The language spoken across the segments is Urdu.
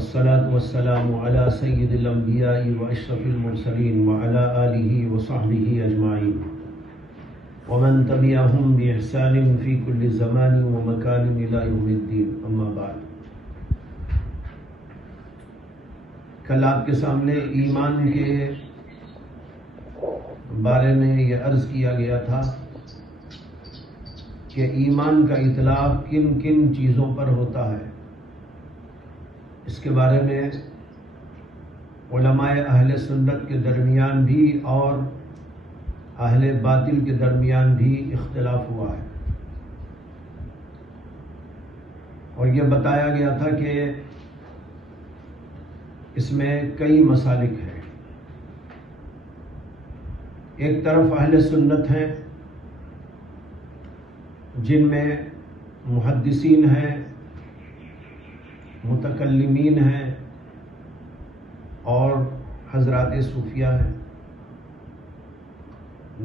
والصلاة والسلام على سيد الأنبياء وأشرف المرسلين وعلى آله وصحبه أجمعين ومن تبعهم بإحسان في كل زمان ومكان إلى يوم الدين أما بعد. کل آپ کے سامنے ایمان کے بارے میں یہ عرض کیا گیا تھا کہ ایمان کا اطلاق کن کن چیزوں پر ہوتا ہے. اس کے بارے میں علماء اہل سنت کے درمیان بھی اور اہل باطل کے درمیان بھی اختلاف ہوا ہے، اور یہ بتایا گیا تھا کہ اس میں کئی مسالک ہیں. ایک طرف اہل سنت ہیں جن میں محدثین ہیں، متکلمین ہیں اور حضرات صوفیہ ہیں.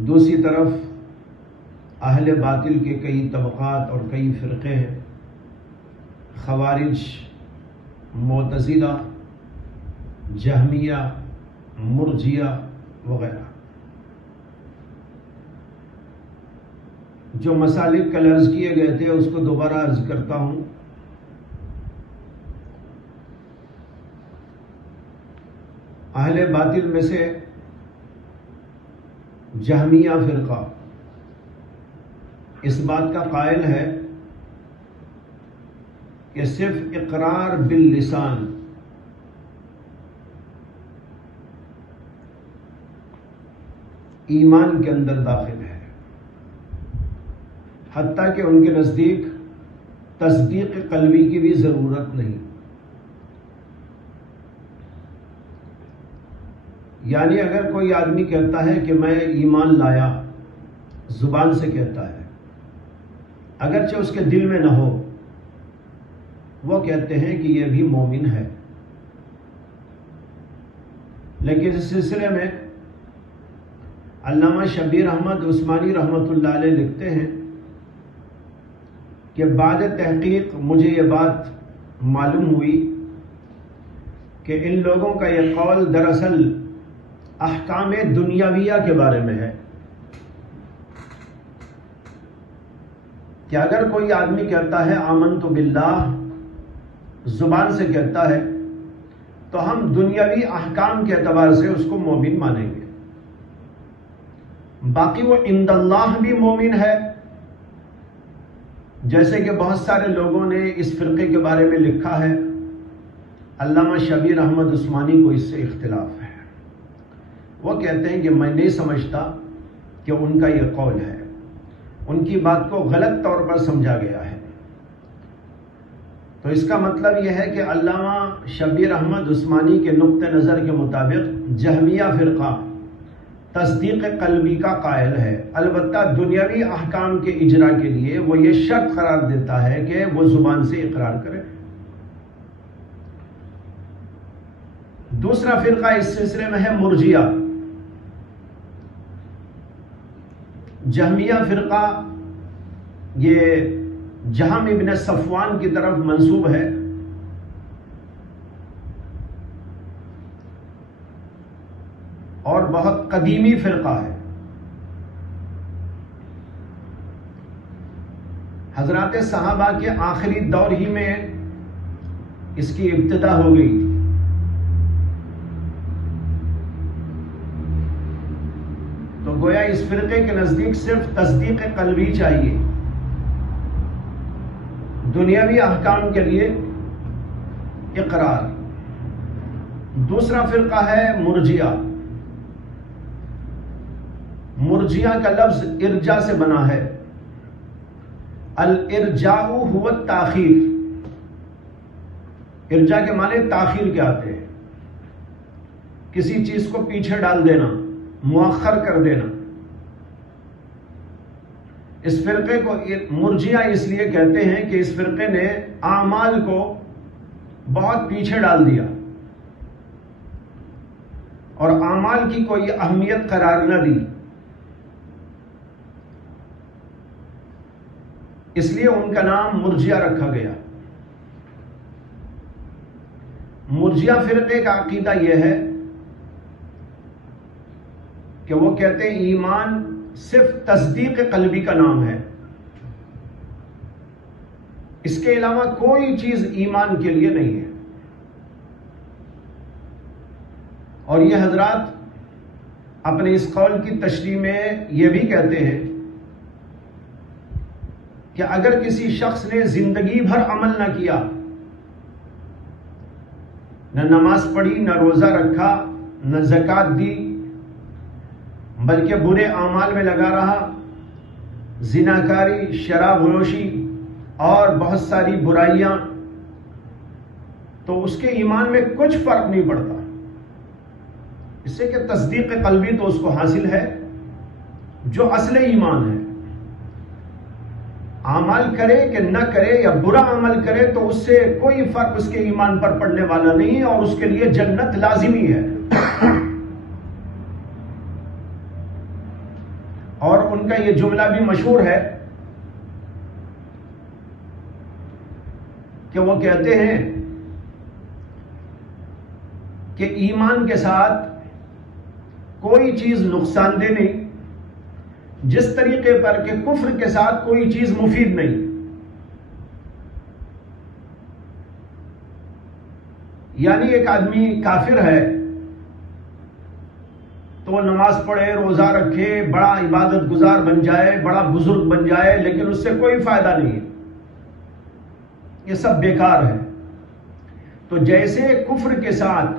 دوسری طرف اہل باطل کے کئی طبقات اور کئی فرقے ہیں، خوارج، معتزلہ، جہمیہ، مرجیہ وغیرہ. جو مسالک کل عرض کیے گئے تھے اس کو دوبارہ عرض کرتا ہوں. اہل باطل میں سے جہمیہ فرقہ اس بات کا قائل ہے کہ صرف اقرار باللسان ایمان کے اندر داخل ہے، حتیٰ کہ ان کے نزدیک تصدیق قلبی کی بھی ضرورت نہیں. یعنی اگر کوئی آدمی کہتا ہے کہ میں ایمان لایا، زبان سے کہتا ہے، اگرچہ اس کے دل میں نہ ہو، وہ کہتے ہیں کہ یہ بھی مومن ہے. لیکن اس سلسلے میں علامہ شبیر احمد عثمانی رحمۃ اللہ علیہ لکھتے ہیں کہ بعد تحقیق مجھے یہ بات معلوم ہوئی کہ ان لوگوں کا یہ قول دراصل احکام دنیاویہ کے بارے میں ہے، کہ اگر کوئی آدمی کہتا ہے آمنت باللہ، زبان سے کہتا ہے، تو ہم دنیاوی احکام کے اعتبار سے اس کو مومن مانیں گے. باقی وہ عند اللہ بھی مومن ہے، جیسے کہ بہت سارے لوگوں نے اس فرقے کے بارے میں لکھا ہے. علامہ شبیر احمد عثمانی کو اس سے اختلاف ہے. وہ کہتے ہیں کہ میں نہیں سمجھتا کہ ان کا یہ قول ہے، ان کی بات کو غلط طور پر سمجھا گیا ہے. تو اس کا مطلب یہ ہے کہ علامہ شبیر احمد عثمانی کے نقطہ نظر کے مطابق جہمیہ فرقہ تصدیق قلبی کا قائل ہے، البتہ دنیاوی احکام کے اجرا کے لیے وہ یہ شرط قرار دیتا ہے کہ وہ زبان سے اقرار کرے. دوسرا فرقہ اس سلسلے میں ہے مرجیہ. جہمیہ فرقہ یہ جہم ابن صفوان کی طرف منسوب ہے، اور بہت قدیمی فرقہ ہے. حضرات صحابہ کے آخری دور ہی میں اس کی ابتدا ہو گئی. تو گویا اس فرقے کے نزدیک صرف تصدیق قلبی چاہیے، دنیاوی احکام کے لیے اقرار. دوسرا فرقہ ہے مرجیہ. مرجیہ کا لفظ ارجا سے بنا ہے. الارجاء هو التاخیر. ارجا کے معنی تاخیر کے آتے ہیں، کسی چیز کو پیچھے ڈال دینا، مؤخر کر دینا. اس فرقے کو مرجیہ اس لیے کہتے ہیں کہ اس فرقے نے اعمال کو بہت پیچھے ڈال دیا اور اعمال کی کوئی اہمیت قرار نہ دی. اس لیے ان کا نام مرجیہ رکھا گیا. مرجیہ فرقے کا عقیدہ یہ ہے کہ وہ کہتے ہیں ایمان صرف تصدیق قلبی کا نام ہے، اس کے علاوہ کوئی چیز ایمان کے لیے نہیں ہے۔ اور یہ حضرات اپنے اس قول کی تشریح میں یہ بھی کہتے ہیں کہ اگر کسی شخص نے زندگی بھر عمل نہ کیا، نہ نماز پڑھی، نہ روزہ رکھا، نہ زکوٰۃ دی، بلکہ برے اعمال میں لگا رہا، زناکاری، شراب نوشی اور بہت ساری برائیاں، تو اس کے ایمان میں کچھ فرق نہیں پڑتا، اس سے کہ تصدیق قلبی تو اس کو حاصل ہے جو اصل ایمان ہے۔ عمل کرے کہ نہ کرے یا برا عمل کرے تو اس سے کوئی فرق اس کے ایمان پر پڑنے والا نہیں ہے، اور اس کے لیے جنت لازمی ہے۔ اور ان کا یہ جملہ بھی مشہور ہے کہ وہ کہتے ہیں کہ ایمان کے ساتھ کوئی چیز نقصان دہ نہیں، جس طریقے پر کہ کفر کے ساتھ کوئی چیز مفید نہیں۔ یعنی ایک آدمی کافر ہے تو وہ نماز پڑھے، روزہ رکھے، بڑا عبادت گزار بن جائے، بڑا بزرگ بن جائے، لیکن اس سے کوئی فائدہ نہیں ہے، یہ سب بیکار ہے۔ تو جیسے کفر کے ساتھ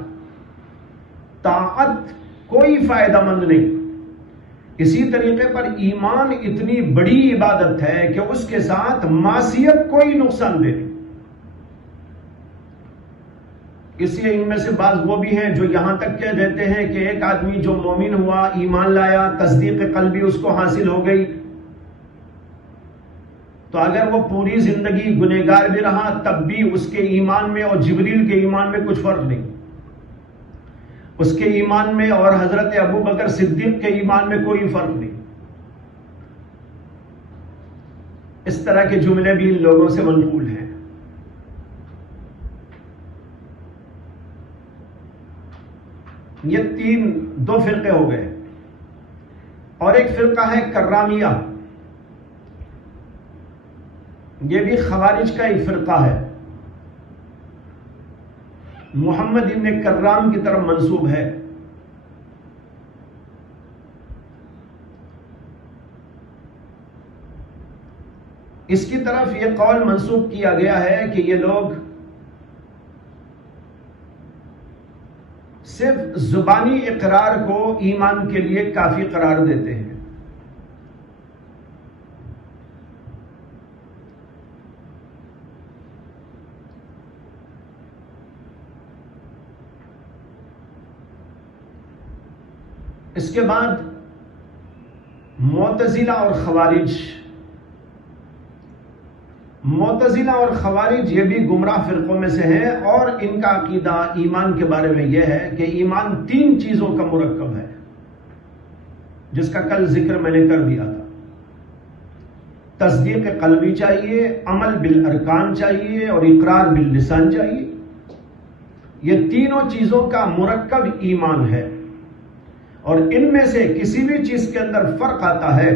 طاعت کوئی فائدہ مند نہیں، اسی طریقے پر ایمان اتنی بڑی عبادت ہے کہ اس کے ساتھ معصیت کوئی نقصان دہ نہیں۔ اس لیے ان میں سے بعض وہ بھی ہیں جو یہاں تک کہہ دیتے ہیں کہ ایک آدمی جو مومن ہوا، ایمان لایا، تصدیق قلبی اس کو حاصل ہو گئی، تو اگر وہ پوری زندگی گنہگار بھی رہا تب بھی اس کے ایمان میں اور جبریل کے ایمان میں کچھ فرق نہیں، اس کے ایمان میں اور حضرت ابو بکر صدیق کے ایمان میں کوئی فرق نہیں۔ اس طرح کے جملے بھی ان لوگوں سے منقول ہیں۔ یہ دو فرقے ہو گئے، اور ایک فرقہ ہے کرامیہ، یہ بھی خوارج کا ایک فرقہ ہے، محمد ابن کرام کی طرف منسوب ہے۔ اس کی طرف یہ قول منسوب کیا گیا ہے کہ یہ لوگ صرف زبانی اقرار کو ایمان کے لیے کافی قرار دیتے ہیں، اس کے بعد معتزلہ اور خوارج یہ بھی گمراہ فرقوں میں سے ہیں، اور ان کا عقیدہ ایمان کے بارے میں یہ ہے کہ ایمان 3 چیزوں کا مرکب ہے، جس کا کل ذکر میں نے کر دیا تھا۔ تصدیق قلبی چاہیے، عمل بالارکان چاہیے، اور اقرار باللسان چاہیے۔ یہ تینوں چیزوں کا مرکب ایمان ہے، اور ان میں سے کسی بھی چیز کے اندر فرق آتا ہے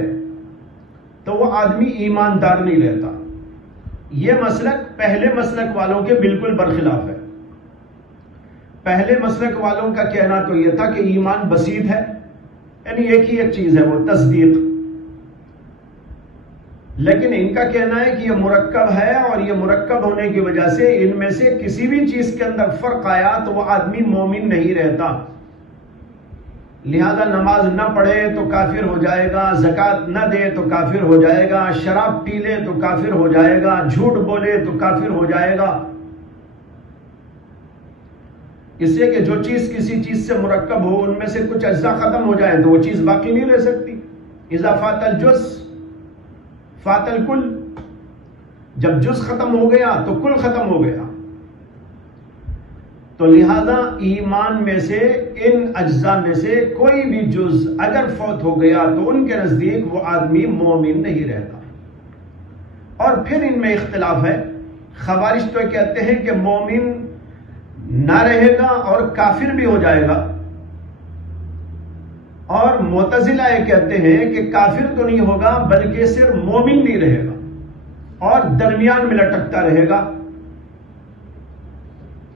تو وہ آدمی ایماندار نہیں رہتا۔ یہ مسلک پہلے مسلک والوں کے بالکل برخلاف ہے۔ پہلے مسلک والوں کا کہنا تو یہ تھا کہ ایمان بسیط ہے، یعنی ایک ہی ایک چیز ہے، وہ تصدیق، لیکن ان کا کہنا ہے کہ یہ مرکب ہے، اور یہ مرکب ہونے کی وجہ سے ان میں سے کسی بھی چیز کے اندر فرق آیا تو وہ آدمی مومن نہیں رہتا۔ لہذا نماز نہ پڑھے تو کافر ہو جائے گا، زکوٰۃ نہ دے تو کافر ہو جائے گا، شراب پی لے تو کافر ہو جائے گا، جھوٹ بولے تو کافر ہو جائے گا۔ اس لیے کہ جو چیز کسی چیز سے مرکب ہو، ان میں سے کچھ اجزاء ختم ہو جائے تو وہ چیز باقی نہیں رہ سکتی۔ اذا فات الجز فات الکل، جب جز ختم ہو گیا تو کل ختم ہو گیا۔ تو لہذا ایمان میں سے ان اجزاء میں سے کوئی بھی جز اگر فوت ہو گیا تو ان کے نزدیک وہ آدمی مومن نہیں رہتا۔ اور پھر ان میں اختلاف ہے۔ خوارج تو کہتے ہیں کہ مومن نہ رہے گا اور کافر بھی ہو جائے گا. اور معتزلہ یہ کہتے ہیں کہ کافر تو نہیں ہوگا بلکہ صرف مومن نہیں رہے گا اور درمیان میں لٹکتا رہے گا،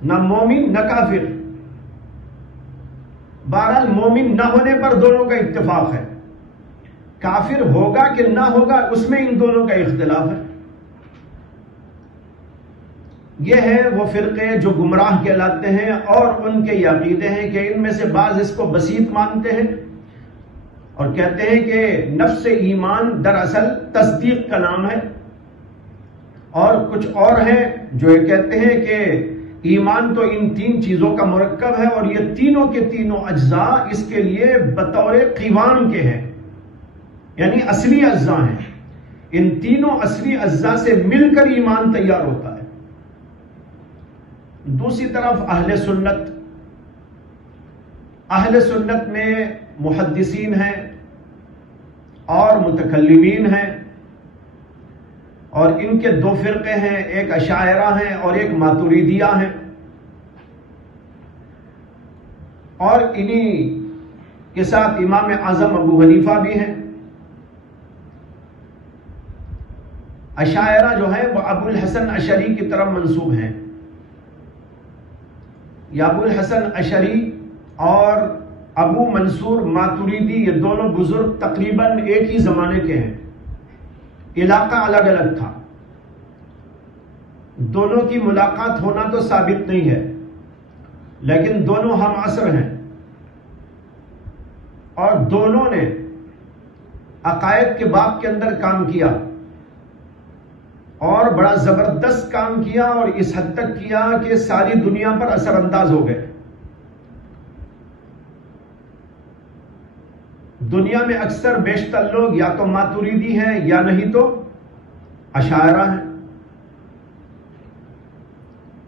نہ مومن نہ کافر. بہرحال مومن نہ ہونے پر دونوں کا اتفاق ہے، کافر ہوگا کہ نہ ہوگا اس میں ان دونوں کا اختلاف ہے. یہ ہے وہ فرقے جو گمراہ کہلاتے ہیں اور ان کے یہ عقیدے ہیں کہ ان میں سے بعض اس کو بسیط مانتے ہیں اور کہتے ہیں کہ نفس ایمان دراصل تصدیق کا نام ہے، اور کچھ اور ہیں جو یہ کہتے ہیں کہ ایمان تو ان تین چیزوں کا مرکب ہے اور یہ تینوں کے تینوں اجزاء اس کے لیے بطور قیوام کے ہیں، یعنی اصلی اجزاء ہیں. ان تینوں اصلی اجزاء سے مل کر ایمان تیار ہوتا ہے. دوسری طرف اہل سنت میں محدثین ہیں اور متکلمین ہیں، اور ان کے دو فرقے ہیں، ایک اشاعرہ ہیں اور ایک ماتریدیہ ہیں. اور انہی کے ساتھ امام اعظم ابو حنیفہ بھی ہیں. اشاعرہ جو ہے وہ ابو الحسن اشعری کی طرف منسوب ہیں. یا ابو الحسن اشعری اور ابو منصور ماتریدی یہ دونوں بزرگ تقریباً ایک ہی زمانے کے ہیں، علاقہ الگ الگ تھا. دونوں کی ملاقات ہونا تو ثابت نہیں ہے، لیکن دونوں ہم عصر ہیں اور دونوں نے عقائد کے باب کے اندر کام کیا اور بڑا زبردست کام کیا، اور اس حد تک کیا کہ ساری دنیا پر اثر انداز ہو گئے. دنیا میں اکثر بیشتر لوگ یا تو ماتریدی ہیں یا نہیں تو اشاعرہ ہیں.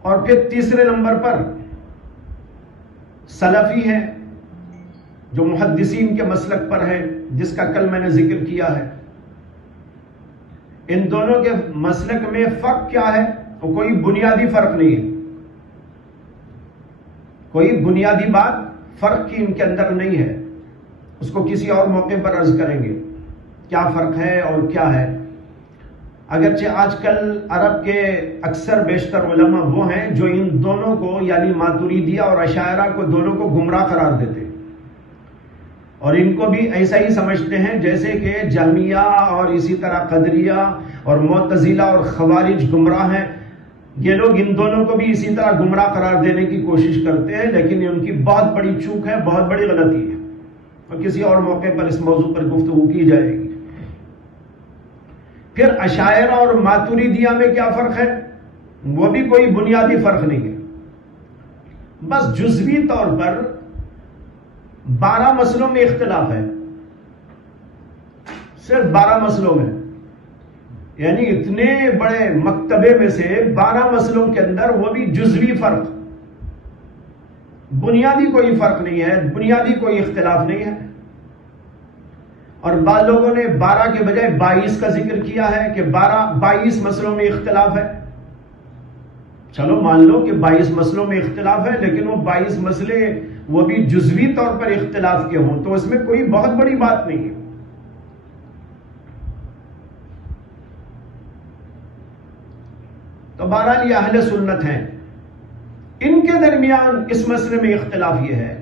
اور پھر تیسرے نمبر پر سلفی ہیں جو محدثین کے مسلک پر ہے، جس کا کل میں نے ذکر کیا ہے. ان دونوں کے مسلک میں فرق کیا ہے؟ وہ کوئی بنیادی فرق نہیں ہے، کوئی بنیادی بات فرق کی ان کے اندر نہیں ہے. اس کو کسی اور موقع پر عرض کریں گے کیا فرق ہے اور کیا ہے. اگرچہ آج کل عرب کے اکثر بیشتر علماء وہ ہیں جو ان دونوں کو یعنی ماتریدیہ اور اشاعرہ کو دونوں کو گمراہ قرار دیتے اور ان کو بھی ایسا ہی سمجھتے ہیں جیسے کہ جہمیہ اور اسی طرح قدریہ اور معتزلہ اور خوارج گمراہ ہیں. یہ لوگ ان دونوں کو بھی اسی طرح گمراہ قرار دینے کی کوشش کرتے ہیں، لیکن یہ ان کی بہت بڑی چوک ہے، بہت بڑی غلطی ہے، اور کسی اور موقع پر اس موضوع پر گفتگو کی جائے گی. پھر اشاعرہ اور ماتریدیہ میں کیا فرق ہے؟ وہ بھی کوئی بنیادی فرق نہیں ہے، بس جزوی طور پر 12 مسئلوں میں اختلاف ہے، صرف 12 مسئلوں میں. یعنی اتنے بڑے مکتبے میں سے 12 مسئلوں کے اندر وہ بھی جزوی فرق، بنیادی کوئی فرق نہیں ہے، بنیادی کوئی اختلاف نہیں ہے. اور بعض لوگوں نے 12 کے بجائے 22 کا ذکر کیا ہے کہ 22 مسئلوں میں اختلاف ہے. چلو مان لو کہ 22 مسئلوں میں اختلاف ہے، لیکن وہ 22 مسئلے وہ بھی جزوی طور پر اختلاف کے ہوں تو اس میں کوئی بہت بڑی بات نہیں ہے. تو بہرحال یہ اہل سنت ہیں. ان کے درمیان اس مسئلے میں اختلاف یہ ہے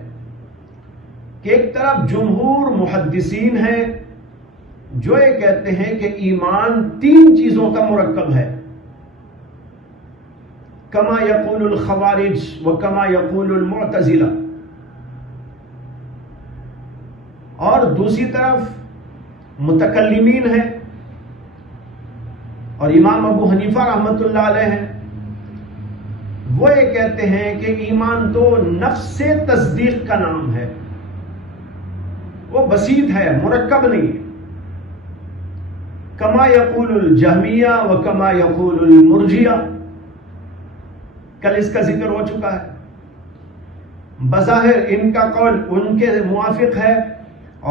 کہ ایک طرف جمہور محدثین ہیں جو یہ کہتے ہیں کہ ایمان 3 چیزوں کا مرکب ہے، کما یقول الخوارج و کما یقول المعتزلہ. اور دوسری طرف متکلمین ہیں اور امام ابو حنیفہ رحمت اللہ علیہ ہیں، وہ یہ کہتے ہیں کہ ایمان تو نفس سے تصدیق کا نام ہے، وہ بسیط ہے، مرکب نہیں ہے. کما یقول الجہمیہ و کما یقول المرجیہ، کل اس کا ذکر ہو چکا ہے. بظاہر ان کا قول ان کے موافق ہے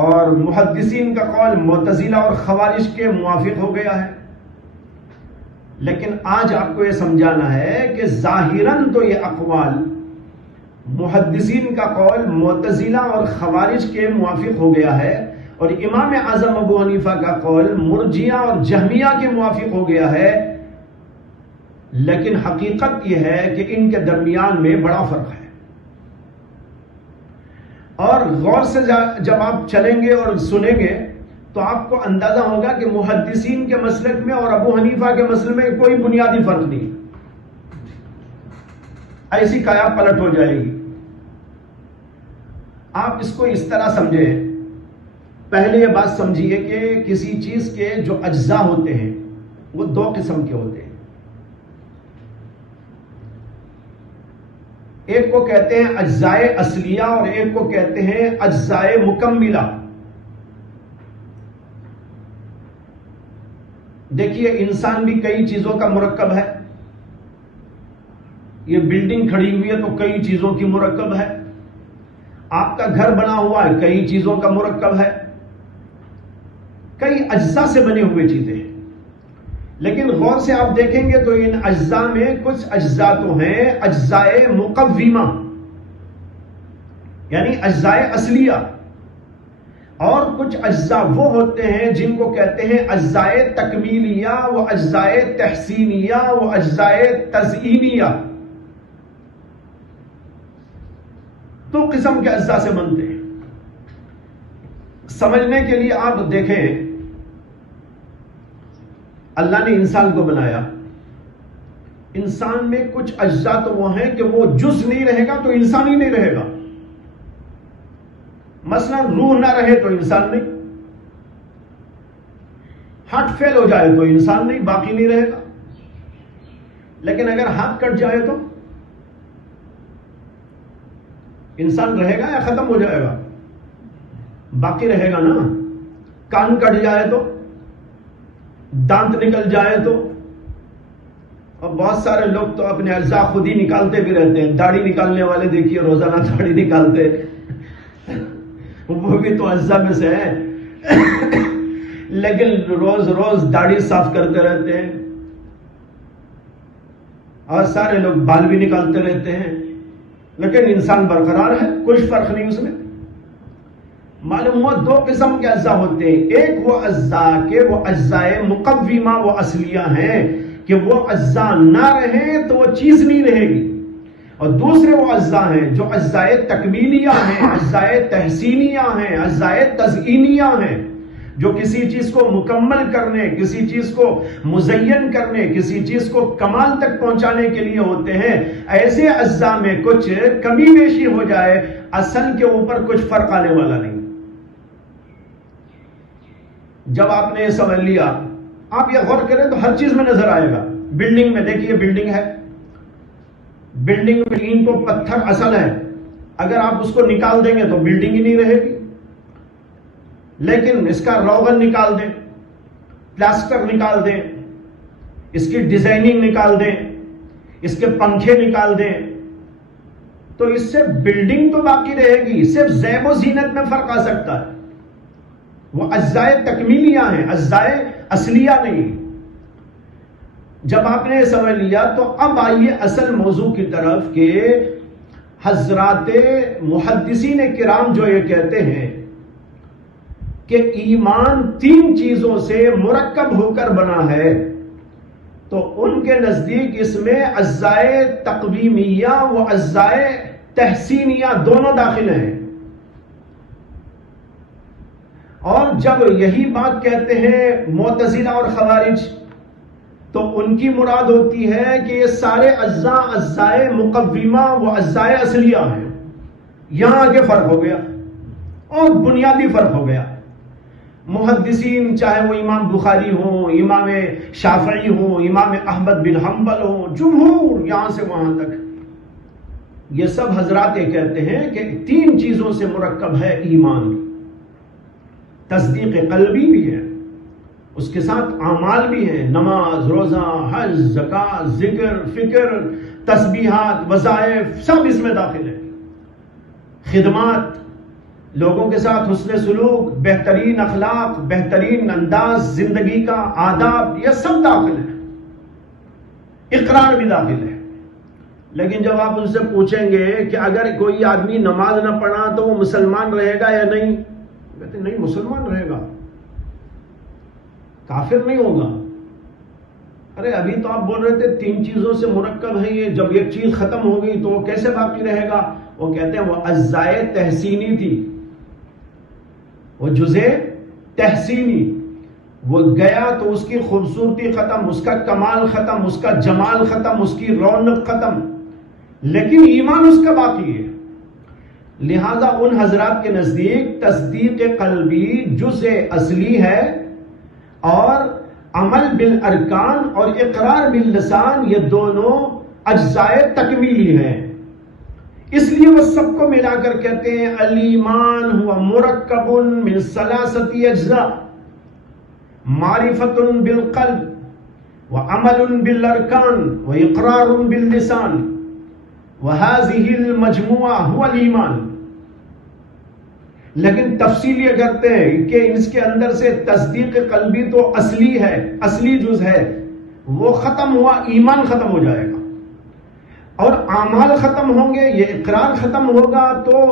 اور محدثین کا قول معتزلہ اور خوارج کے موافق ہو گیا ہے. لیکن آج آپ کو یہ سمجھانا ہے کہ ظاہراً تو یہ اقوال محدثین کا قول معتزلہ اور خوارج کے موافق ہو گیا ہے، اور امام اعظم ابو حنیفہ کا قول مرجیہ اور جہمیہ کے موافق ہو گیا ہے، لیکن حقیقت یہ ہے کہ ان کے درمیان میں بڑا فرق ہے۔ اور غور سے جب آپ چلیں گے اور سنیں گے تو آپ کو اندازہ ہوگا کہ محدثین کے مسلک میں اور ابو حنیفہ کے مسلک میں کوئی بنیادی فرق نہیں، ایسی کایا پلٹ ہو جائے گی۔ آپ اس کو اس طرح سمجھیں، پہلے یہ بات سمجھیے کہ کسی چیز کے جو اجزاء ہوتے ہیں وہ دو قسم کے ہوتے ہیں، ایک کو کہتے ہیں اجزائے اصلیہ اور ایک کو کہتے ہیں اجزائے مکملہ۔ دیکھیے انسان بھی کئی چیزوں کا مرکب ہے، یہ بلڈنگ کھڑی ہوئی ہے تو کئی چیزوں کی مرکب ہے، آپ کا گھر بنا ہوا ہے کئی چیزوں کا مرکب ہے، کئی اجزاء سے بنے ہوئے چیزیں ہیں۔ لیکن غور سے آپ دیکھیں گے تو ان اجزاء میں کچھ اجزاء تو ہیں اجزائے مقومہ، یعنی اجزائے اصلیہ، اور کچھ اجزاء وہ ہوتے ہیں جن کو کہتے ہیں اجزائے تکمیلیہ، وہ اجزائے تحسینیہ، وہ اجزائے تزئینیہ۔ دو قسم کے اجزاء سے بنتے ہیں۔ سمجھنے کے لیے آپ دیکھیں، اللہ نے انسان کو بنایا، انسان میں کچھ اجزاء تو وہ ہیں کہ وہ جز نہیں رہے گا تو انسان ہی نہیں رہے گا۔ مثلا روح نہ رہے تو انسان نہیں، ہارٹ فیل ہو جائے تو انسان نہیں، باقی نہیں رہے گا۔ لیکن اگر ہاتھ کٹ جائے تو انسان رہے گا یا ختم ہو جائے گا؟ باقی رہے گا نا۔ کان کٹ جائے تو، دانت نکل جائے تو، اور بہت سارے لوگ تو اپنے اجزاء خود ہی نکالتے بھی رہتے ہیں۔ داڑھی نکالنے والے دیکھیے روزانہ داڑھی نکالتے، وہ بھی تو اجزاء میں سے ہے، لیکن روز روز داڑھی صاف کرتے رہتے ہیں۔ اور سارے لوگ بال بھی نکالتے رہتے ہیں، لیکن انسان برقرار ہے، کچھ فرق نہیں اس میں۔ معلوم ہوا دو قسم کے اجزاء ہوتے ہیں، ایک وہ اجزاء کہ وہ اجزائے مقومہ وہ اصلیہ ہیں کہ وہ اجزاء نہ رہیں تو وہ چیز نہیں رہے گی، اور دوسرے وہ اجزاء ہیں جو اجزائے تکمیلیہ ہیں، اجزائے تحسینیہ ہیں، اجزائے تزئینیہ ہیں، جو کسی چیز کو مکمل کرنے، کسی چیز کو مزین کرنے، کسی چیز کو کمال تک پہنچانے کے لیے ہوتے ہیں۔ ایسے اجزاء میں کچھ کمی بیشی ہو جائے، اصل کے اوپر کچھ فرق آنے والا نہیں۔ جب آپ نے یہ سمجھ لیا، آپ یہ غور کریں تو ہر چیز میں نظر آئے گا۔ بلڈنگ میں دیکھیے، بلڈنگ ہے، بلڈنگ میں اینٹ و پتھر اصل ہے، اگر آپ اس کو نکال دیں گے تو بلڈنگ ہی نہیں رہے گی۔ لیکن اس کا روغن نکال دیں، پلاسٹر نکال دیں، اس کی ڈیزائننگ نکال دیں، اس کے پنکھے نکال دیں، تو اس سے بلڈنگ تو باقی رہے گی، صرف زیب و زینت میں فرق آ سکتا ہے۔ وہ اجزائے تکمیلیہ ہیں، اجزائے اصلیہ نہیں۔ جب آپ نے یہ سمجھ لیا تو اب آئیے اصل موضوع کی طرف کہ حضرات محدثین کرام جو یہ کہتے ہیں کہ ایمان تین چیزوں سے مرکب ہو کر بنا ہے، تو ان کے نزدیک اس میں اجزائے تقویمیہ و اجزائے تحسینیہ دونوں داخل ہیں۔ اور جب یہی بات کہتے ہیں معتزلہ اور خوارج تو ان کی مراد ہوتی ہے کہ یہ سارے اجزاء اجزائے مقومہ و اجزائے اصلیہ ہیں۔ یہاں آگے فرق ہو گیا اور بنیادی فرق ہو گیا۔ محدثین چاہے وہ امام بخاری ہوں، امام شافعی ہوں، امام احمد بن حنبل ہوں، جمہور یہاں سے وہاں تک، یہ سب حضرات یہ کہتے ہیں کہ تین چیزوں سے مرکب ہے ایمان۔ تصدیق قلبی بھی ہے، اس کے ساتھ اعمال بھی ہیں، نماز، روزہ، حج، زکوٰۃ، ذکر، فکر، تسبیحات، وظائف، سب اس میں داخل ہیں۔ خدمات، لوگوں کے ساتھ حسن سلوک، بہترین اخلاق، بہترین انداز زندگی کا، آداب، یہ سب داخل ہے۔ اقرار بھی داخل ہے۔ لیکن جب آپ ان سے پوچھیں گے کہ اگر کوئی آدمی نماز نہ پڑھا تو وہ مسلمان رہے گا یا نہیں، کہتے نہیں مسلمان رہے گا، کافر نہیں ہوگا۔ ارے ابھی تو آپ بول رہے تھے 3 چیزوں سے مرکب ہے یہ، جب ایک چیز ختم ہو گئی تو وہ کیسے باقی رہے گا؟ وہ کہتے ہیں وہ اجزائے تحسینی تھی، وہ جزء تحسینی، وہ گیا تو اس کی خوبصورتی ختم، اس کا کمال ختم، اس کا جمال ختم، اس کی رونق ختم، لیکن ایمان اس کا باقی ہے۔ لہذا ان حضرات کے نزدیک تصدیق قلبی جزء اصلی ہے، اور عمل بالارکان اور اقرار باللسان یہ دونوں اجزائے تکمیلی ہیں۔ اس لیے وہ سب کو ملا کر کہتے ہیں الایمان ہوا مرکب من 3 اجزاء، معرفت بالقلب وعمل بالارکان واقرار باللسان، وهذه المجموعہ هو الایمان۔ لیکن تفصیل یہ کرتے ہیں کہ اس کے اندر سے تصدیق قلبی تو اصلی ہے، اصلی جز ہے، وہ ختم ہوا ایمان ختم ہو جائے گا، اور اعمال ختم ہوں گے، یہ اقرار ختم ہوگا تو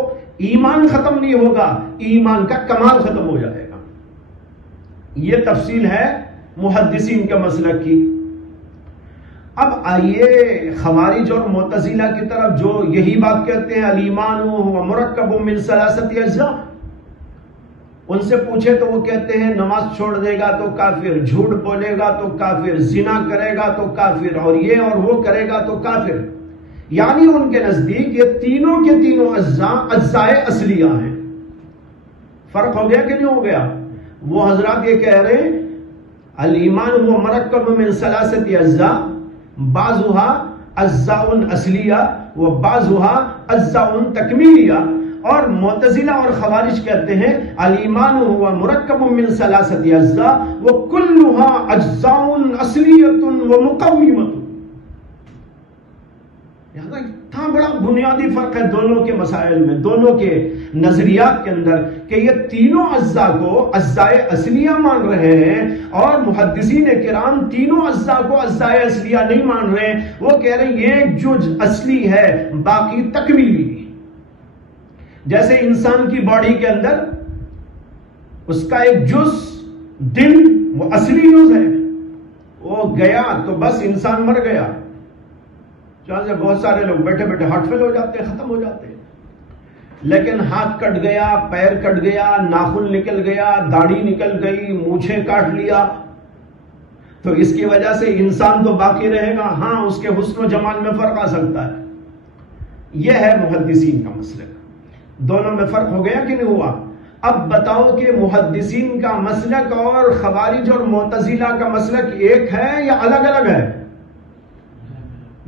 ایمان ختم نہیں ہوگا، ایمان کا کمال ختم ہو جائے گا۔ یہ تفصیل ہے محدثین کے مسلک کی۔ اب آئیے خوارج اور معتزلہ کی طرف، جو یہی بات کہتے ہیں الایمان هو مرکب من 3 اجزاء۔ ان سے پوچھے تو وہ کہتے ہیں نماز چھوڑ دے گا تو کافر، جھوٹ بولے گا تو کافر، زنا کرے گا تو کافر، اور یہ اور وہ کرے گا تو کافر۔ یعنی ان کے نزدیک یہ تینوں کے تینوں اجزائے اصلیہ ہیں۔ فرق ہو گیا کہ نہیں ہو گیا؟ وہ حضرات یہ کہہ رہے ہیں الایمان هو مرکب من 3 اجزاء، بعضها اجزاء اصلیہ و بعضها اجزاء تکمیلیہ، اور معتزلہ اور خوارج کہتے ہیں الایمان هو مرکب من 3 اجزاء وكلها اجزاء اصلیہ ومقومۃ۔ یہاں اتنا بڑا بنیادی فرق ہے دونوں کے مسائل میں، دونوں کے نظریات کے اندر، کہ یہ تینوں اجزاء کو اجزائے اصلیہ مان رہے ہیں، اور محدثین کرام تینوں اجزاء کو اجزائے اصلیہ نہیں مان رہے، وہ کہہ رہے ہیں یہ جز اصلی ہے، باقی تکمیلی۔ جیسے انسان کی باڈی کے اندر اس کا ایک جز دل وہ اصلی جز ہے، وہ گیا تو بس انسان مر گیا۔ جہاں سے بہت سارے لوگ بیٹھے بیٹھے ہارٹ فیل ہو جاتے ہیں، ختم ہو جاتے ہیں۔ لیکن ہاتھ کٹ گیا، پیر کٹ گیا، ناخن نکل گیا، داڑھی نکل گئی، مونچھیں کاٹ لیا، تو اس کی وجہ سے انسان تو باقی رہے گا، ہاں اس کے حسن و جمال میں فرق آ سکتا ہے۔ یہ ہے محدثین کا مسلک۔ دونوں میں فرق ہو گیا کہ نہیں ہوا؟ اب بتاؤ کہ محدثین کا مسلک اور خوارج اور معتزلہ کا مسلک ایک ہے یا الگ الگ ہے؟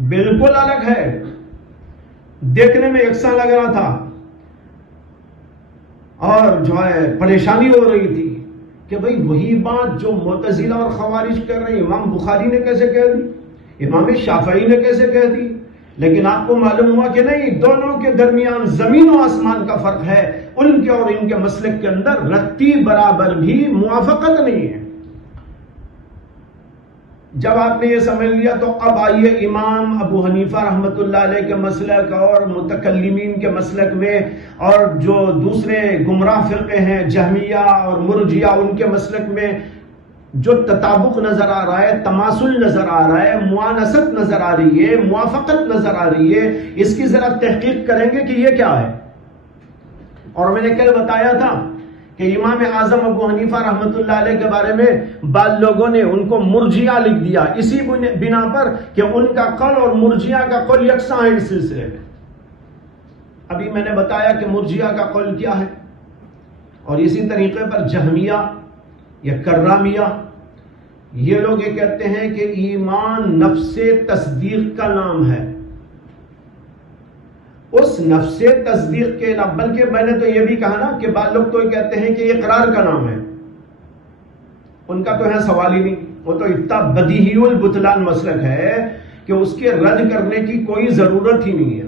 بالکل الگ ہے۔ دیکھنے میں یکساں لگ رہا تھا، اور جو ہے پریشانی ہو رہی تھی کہ بھئی وہی بات جو معتزلہ اور خوارج کر رہے ہیں، امام بخاری نے کیسے کہہ دی، امام شافعی نے کیسے کہہ دی؟ لیکن آپ کو معلوم ہوا کہ نہیں، دونوں کے درمیان زمین و آسمان کا فرق ہے۔ ان کے اور ان کے مسلک کے اندر رتی برابر بھی موافقت نہیں ہے۔ جب آپ نے یہ سمجھ لیا تو اب آئیے امام ابو حنیفہ رحمۃ اللہ علیہ کے مسلک اور متکلمین کے مسلک میں، اور جو دوسرے گمراہ فرقے ہیں جہمیہ اور مرجیہ، ان کے مسلک میں جو تطابق نظر آ رہا ہے، تماثل نظر آ رہا ہے، موانست نظر آ رہی ہے، موافقت نظر آ رہی ہے، اس کی ذرا تحقیق کریں گے کہ یہ کیا ہے۔ اور میں نے کل بتایا تھا کہ امام اعظم ابو حنیفہ رحمۃ اللہ علیہ کے بارے میں بعض لوگوں نے ان کو مرجیہ لکھ دیا، اسی بنا پر کہ ان کا قول اور مرجیہ کا قول یکساں ہے اس سلسلے میں۔ ابھی میں نے بتایا کہ مرجیہ کا قول کیا ہے، اور اسی طریقے پر جہمیہ یا کرامیہ، یہ لوگ یہ کہتے ہیں کہ ایمان نفس تصدیق کا نام ہے۔ اس نفس تصدیق کے نام، بلکہ میں نے تو یہ بھی کہا نا کہ بعض لوگ تو یہ کہتے ہیں کہ یہ اقرار کا نام ہے، ان کا تو ہے سوال ہی نہیں، وہ تو اتنا بدیہی البطلان مسلک ہے کہ اس کے رد کرنے کی کوئی ضرورت ہی نہیں ہے۔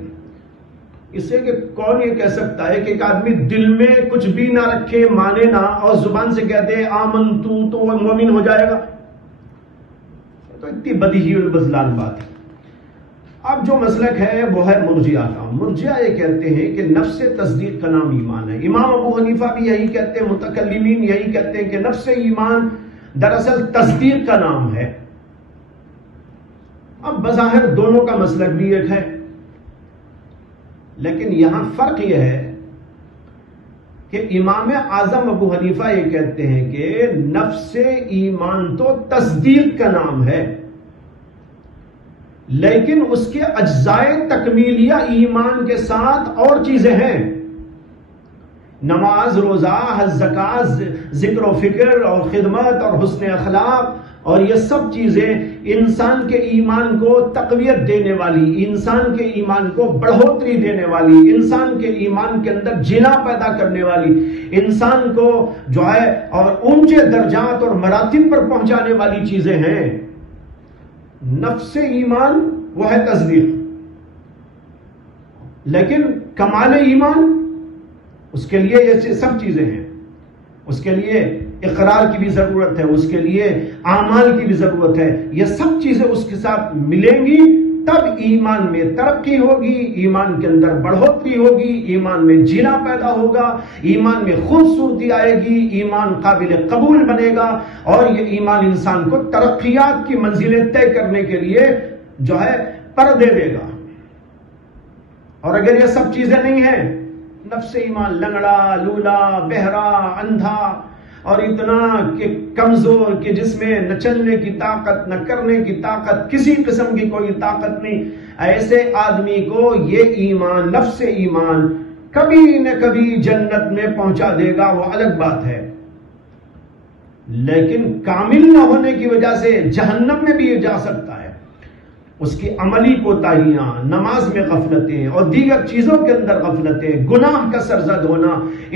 اس سے کہ کون یہ کہہ سکتا ہے کہ ایک آدمی دل میں کچھ بھی نہ رکھے، مانے نہ، اور زبان سے کہتے ہیں آمنتو تو وہ مومن ہو جائے گا؟ تو اتنی بدیہی البطلان بات ہے۔ اب جو مسلک ہے وہ ہے مرجئہ کا. مرجئہ یہ کہتے ہیں کہ نفس تصدیق کا نام ایمان ہے. امام ابو حنیفہ بھی یہی کہتے ہیں, متکلمین یہی کہتے ہیں کہ نفس ایمان دراصل تصدیق کا نام ہے. اب بظاہر دونوں کا مسلک بھی ایک ہے, لیکن یہاں فرق یہ ہے کہ امام اعظم ابو حنیفہ یہ کہتے ہیں کہ نفس ایمان تو تصدیق کا نام ہے, لیکن اس کے اجزائے تکمیلیہ ایمان کے ساتھ اور چیزیں ہیں. نماز, روزہ, حج, زکات, ذکر و فکر اور خدمت اور حسن اخلاق اور یہ سب چیزیں انسان کے ایمان کو تقویت دینے والی, انسان کے ایمان کو بڑھوتری دینے والی, انسان کے ایمان کے اندر جنا پیدا کرنے والی, انسان کو جو ہے اور اونچے درجات اور مراتب پر پہنچانے والی چیزیں ہیں. نفس ایمان وہ ہے تصدیق, لیکن کمال ایمان اس کے لیے یہ سب چیزیں ہیں. اس کے لیے اقرار کی بھی ضرورت ہے, اس کے لیے اعمال کی بھی ضرورت ہے. یہ سب چیزیں اس کے ساتھ ملیں گی تب ایمان میں ترقی ہوگی, ایمان کے اندر بڑھوتری ہوگی, ایمان میں جینا پیدا ہوگا, ایمان میں خوبصورتی آئے گی, ایمان قابل قبول بنے گا, اور یہ ایمان انسان کو ترقیات کی منزلیں طے کرنے کے لیے جو ہے پردے دے گا. اور اگر یہ سب چیزیں نہیں ہیں, نفس ایمان لنگڑا, لولا, بہرا, اندھا اور اتنا کہ کمزور کہ جس میں نہ چلنے کی طاقت, نہ کرنے کی طاقت, کسی قسم کی کوئی طاقت نہیں, ایسے آدمی کو یہ ایمان, نفس ایمان کبھی نہ کبھی جنت میں پہنچا دے گا, وہ الگ بات ہے. لیکن کامل نہ ہونے کی وجہ سے جہنم میں بھی یہ جا سکتا ہے. اس کی عملی کوتاہیاں, نماز میں غفلتیں اور دیگر چیزوں کے اندر غفلتیں, گناہ کا سرزد ہونا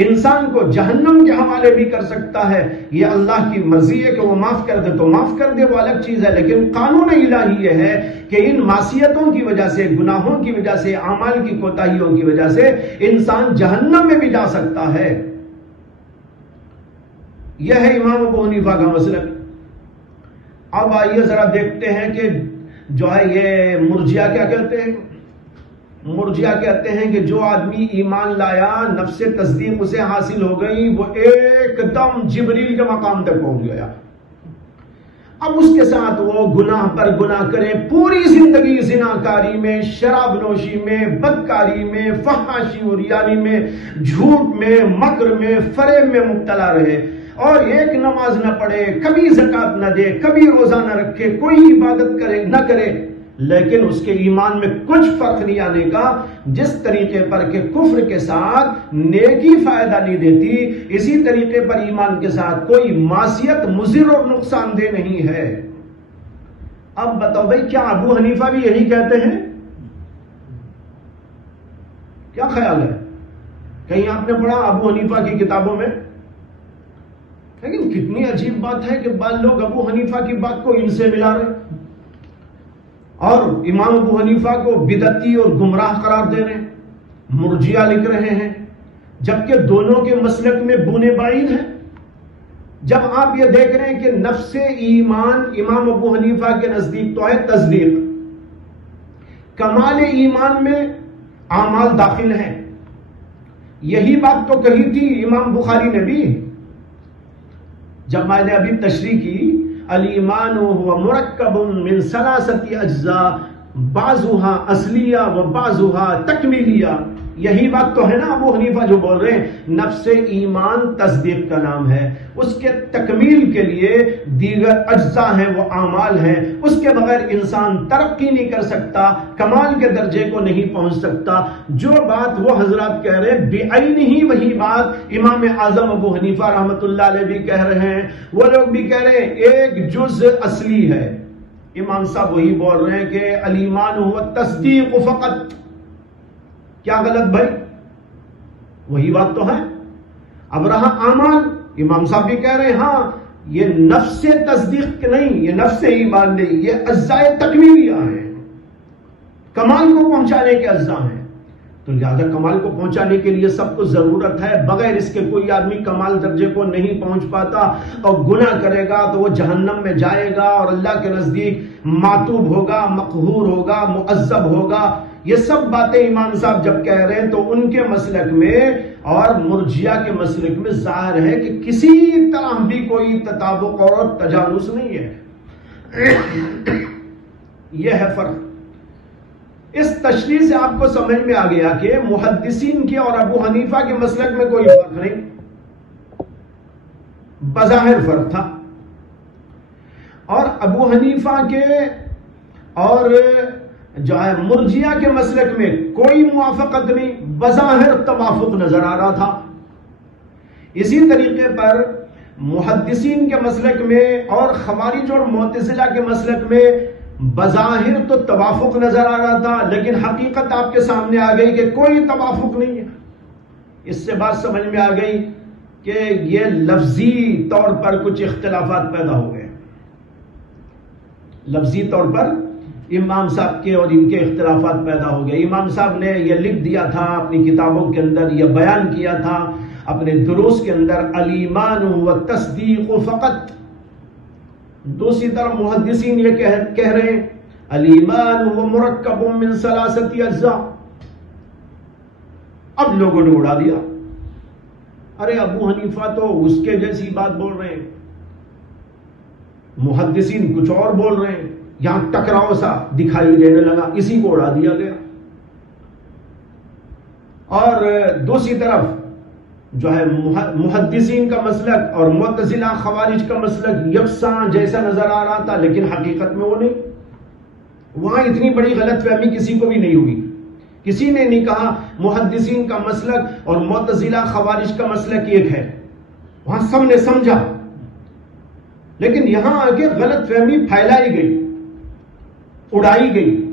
انسان کو جہنم کے حوالے بھی کر سکتا ہے. یہ اللہ کی مرضی ہے کہ وہ معاف کر دے تو معاف کر دے, وہ الگ چیز ہے. لیکن قانون الہی یہ ہے کہ ان معصیتوں کی وجہ سے, گناہوں کی وجہ سے, اعمال کی کوتاہیوں کی وجہ سے انسان جہنم میں بھی جا سکتا ہے. یہ ہے امام ابو حنیفہ کا مسلک. اب آئیے ذرا دیکھتے ہیں کہ جو ہے یہ مرجئہ کیا کہتے ہیں. مرجئہ کہتے ہیں کہ جو آدمی ایمان لایا, نفس تصدیق اسے حاصل ہو گئی, وہ ایک دم جبریل کے مقام تک پہنچ گیا. اب اس کے ساتھ وہ گناہ پر گناہ کرے, پوری زندگی زناکاری میں, شراب نوشی میں, بدکاری میں, فحاشی اور ریانی میں, جھوٹ میں, مکر میں, فریب میں مبتلا رہے, اور ایک نماز نہ پڑھے, کبھی زکات نہ دے, کبھی روزہ نہ رکھے, کوئی عبادت کرے نہ کرے, لیکن اس کے ایمان میں کچھ فرق نہیں آنے کا. جس طریقے پر کہ کفر کے ساتھ نیکی فائدہ نہیں دیتی, اسی طریقے پر ایمان کے ساتھ کوئی معصیت مضر اور نقصان دہ نہیں ہے. اب بتاؤ بھائی, کیا ابو حنیفہ بھی یہی کہتے ہیں؟ کیا خیال ہے؟ کہیں آپ نے پڑھا ابو حنیفہ کی کتابوں میں؟ لیکن کتنی عجیب بات ہے کہ بعض لوگ ابو حنیفہ کی بات کو ان سے ملا رہے اور امام ابو حنیفہ کو بدعتی اور گمراہ قرار دے رہے ہیں, مرجئہ لکھ رہے ہیں, جبکہ دونوں کے مسلک میں بونے بعید ہیں. جب آپ یہ دیکھ رہے ہیں کہ نفس ایمان امام ابو حنیفہ کے نزدیک تو ہے تصدیق, کمال ایمان میں اعمال داخل ہیں. یہی بات تو کہی تھی امام بخاری نے بھی, جب میں نے ابھی تشریح کی, الایمان هو مرکب من ثلاثه اجزاء بعضها اصلیہ و بعضها تکمیلیہ. یہی بات تو ہے نا ابو حنیفہ جو بول رہے ہیں. نفس ایمان تصدیق کا نام ہے, اس کے تکمیل کے لیے دیگر اجزاء ہیں, وہ اعمال ہیں. اس کے بغیر انسان ترقی نہیں کر سکتا, کمال کے درجے کو نہیں پہنچ سکتا. جو بات وہ حضرات کہہ رہے ہیں بعینہ وہی بات امام اعظم ابو حنیفہ رحمۃ اللہ علیہ بھی کہہ رہے ہیں. وہ لوگ بھی کہہ رہے ہیں ایک جز اصلی ہے. امام صاحب وہی بول رہے ہیں کہ الایمان هو التصدیق فقط. کیا غلط بھائی؟ وہی بات تو ہے. اب رہا اعمال, امام صاحب بھی کہہ رہے ہیں ہاں یہ نفس تصدیق نہیں, یہ نفس ایمان نہیں, یہ اجزاء تکمیلیہ ہیں, کمال کو پہنچانے کے اجزاء ہیں. تو لہذا کمال کو پہنچانے کے لیے سب کو ضرورت ہے، بغیر اس کے کوئی آدمی کمال درجے کو نہیں پہنچ پاتا، اور گناہ کرے گا تو وہ جہنم میں جائے گا اور اللہ کے نزدیک معتوب ہوگا، مقہور ہوگا، معذب ہوگا۔ یہ سب باتیں امام صاحب جب کہہ رہے ہیں تو ان کے مسلک میں اور مرجیہ کے مسلک میں ظاہر ہے کہ کسی طرح بھی کوئی تطابق اور تجانس نہیں ہے۔ یہ ہے فرق۔ اس تشریح سے آپ کو سمجھ میں آ گیا کہ محدثین کے اور ابو حنیفہ کے مسلک میں کوئی فرق نہیں، بظاہر فرق تھا، اور ابو حنیفہ کے اور جو ہے مرجیہ کے مسلک میں کوئی موافقت نہیں، بظاہر توافق نظر آ رہا تھا۔ اسی طریقے پر محدثین کے مسلک میں اور خوارج اور معتزلہ کے مسلک میں بظاہر تو توافق نظر آ رہا تھا، لیکن حقیقت آپ کے سامنے آ گئی کہ کوئی توافق نہیں ہے۔ اس سے بات سمجھ میں آ گئی کہ یہ لفظی طور پر کچھ اختلافات پیدا ہو گئے، لفظی طور پر امام صاحب کے اور ان کے اختلافات پیدا ہو گئے۔ امام صاحب نے یہ لکھ دیا تھا اپنی کتابوں کے اندر، یہ بیان کیا تھا اپنے دروس کے اندر، الایمان والتصدیق فقط۔ دوسری طرف محدثین یہ کہہ رہے ہیں الایمان مرکب من ثلاثۃ اجزاء۔ اب لوگوں نے اڑا دیا، ارے ابو حنیفہ تو اس کے جیسی بات بول رہے ہیں، محدثین کچھ اور بول رہے ہیں، یہاں ٹکراؤ سا دکھائی دینے لگا، اسی کو اڑا دیا گیا۔ اور دوسری طرف جو ہے محدثین کا مسلک اور معتزلہ خوارج کا مسلک یکساں جیسا نظر آ رہا تھا، لیکن حقیقت میں وہ نہیں۔ وہاں اتنی بڑی غلط فہمی کسی کو بھی نہیں ہوئی، کسی نے نہیں کہا محدثین کا مسلک اور معتزلہ خوارج کا مسلک ایک ہے، وہاں سب نے سمجھا، لیکن یہاں آگے غلط فہمی پھیلائی گئی، اڑائی گئی،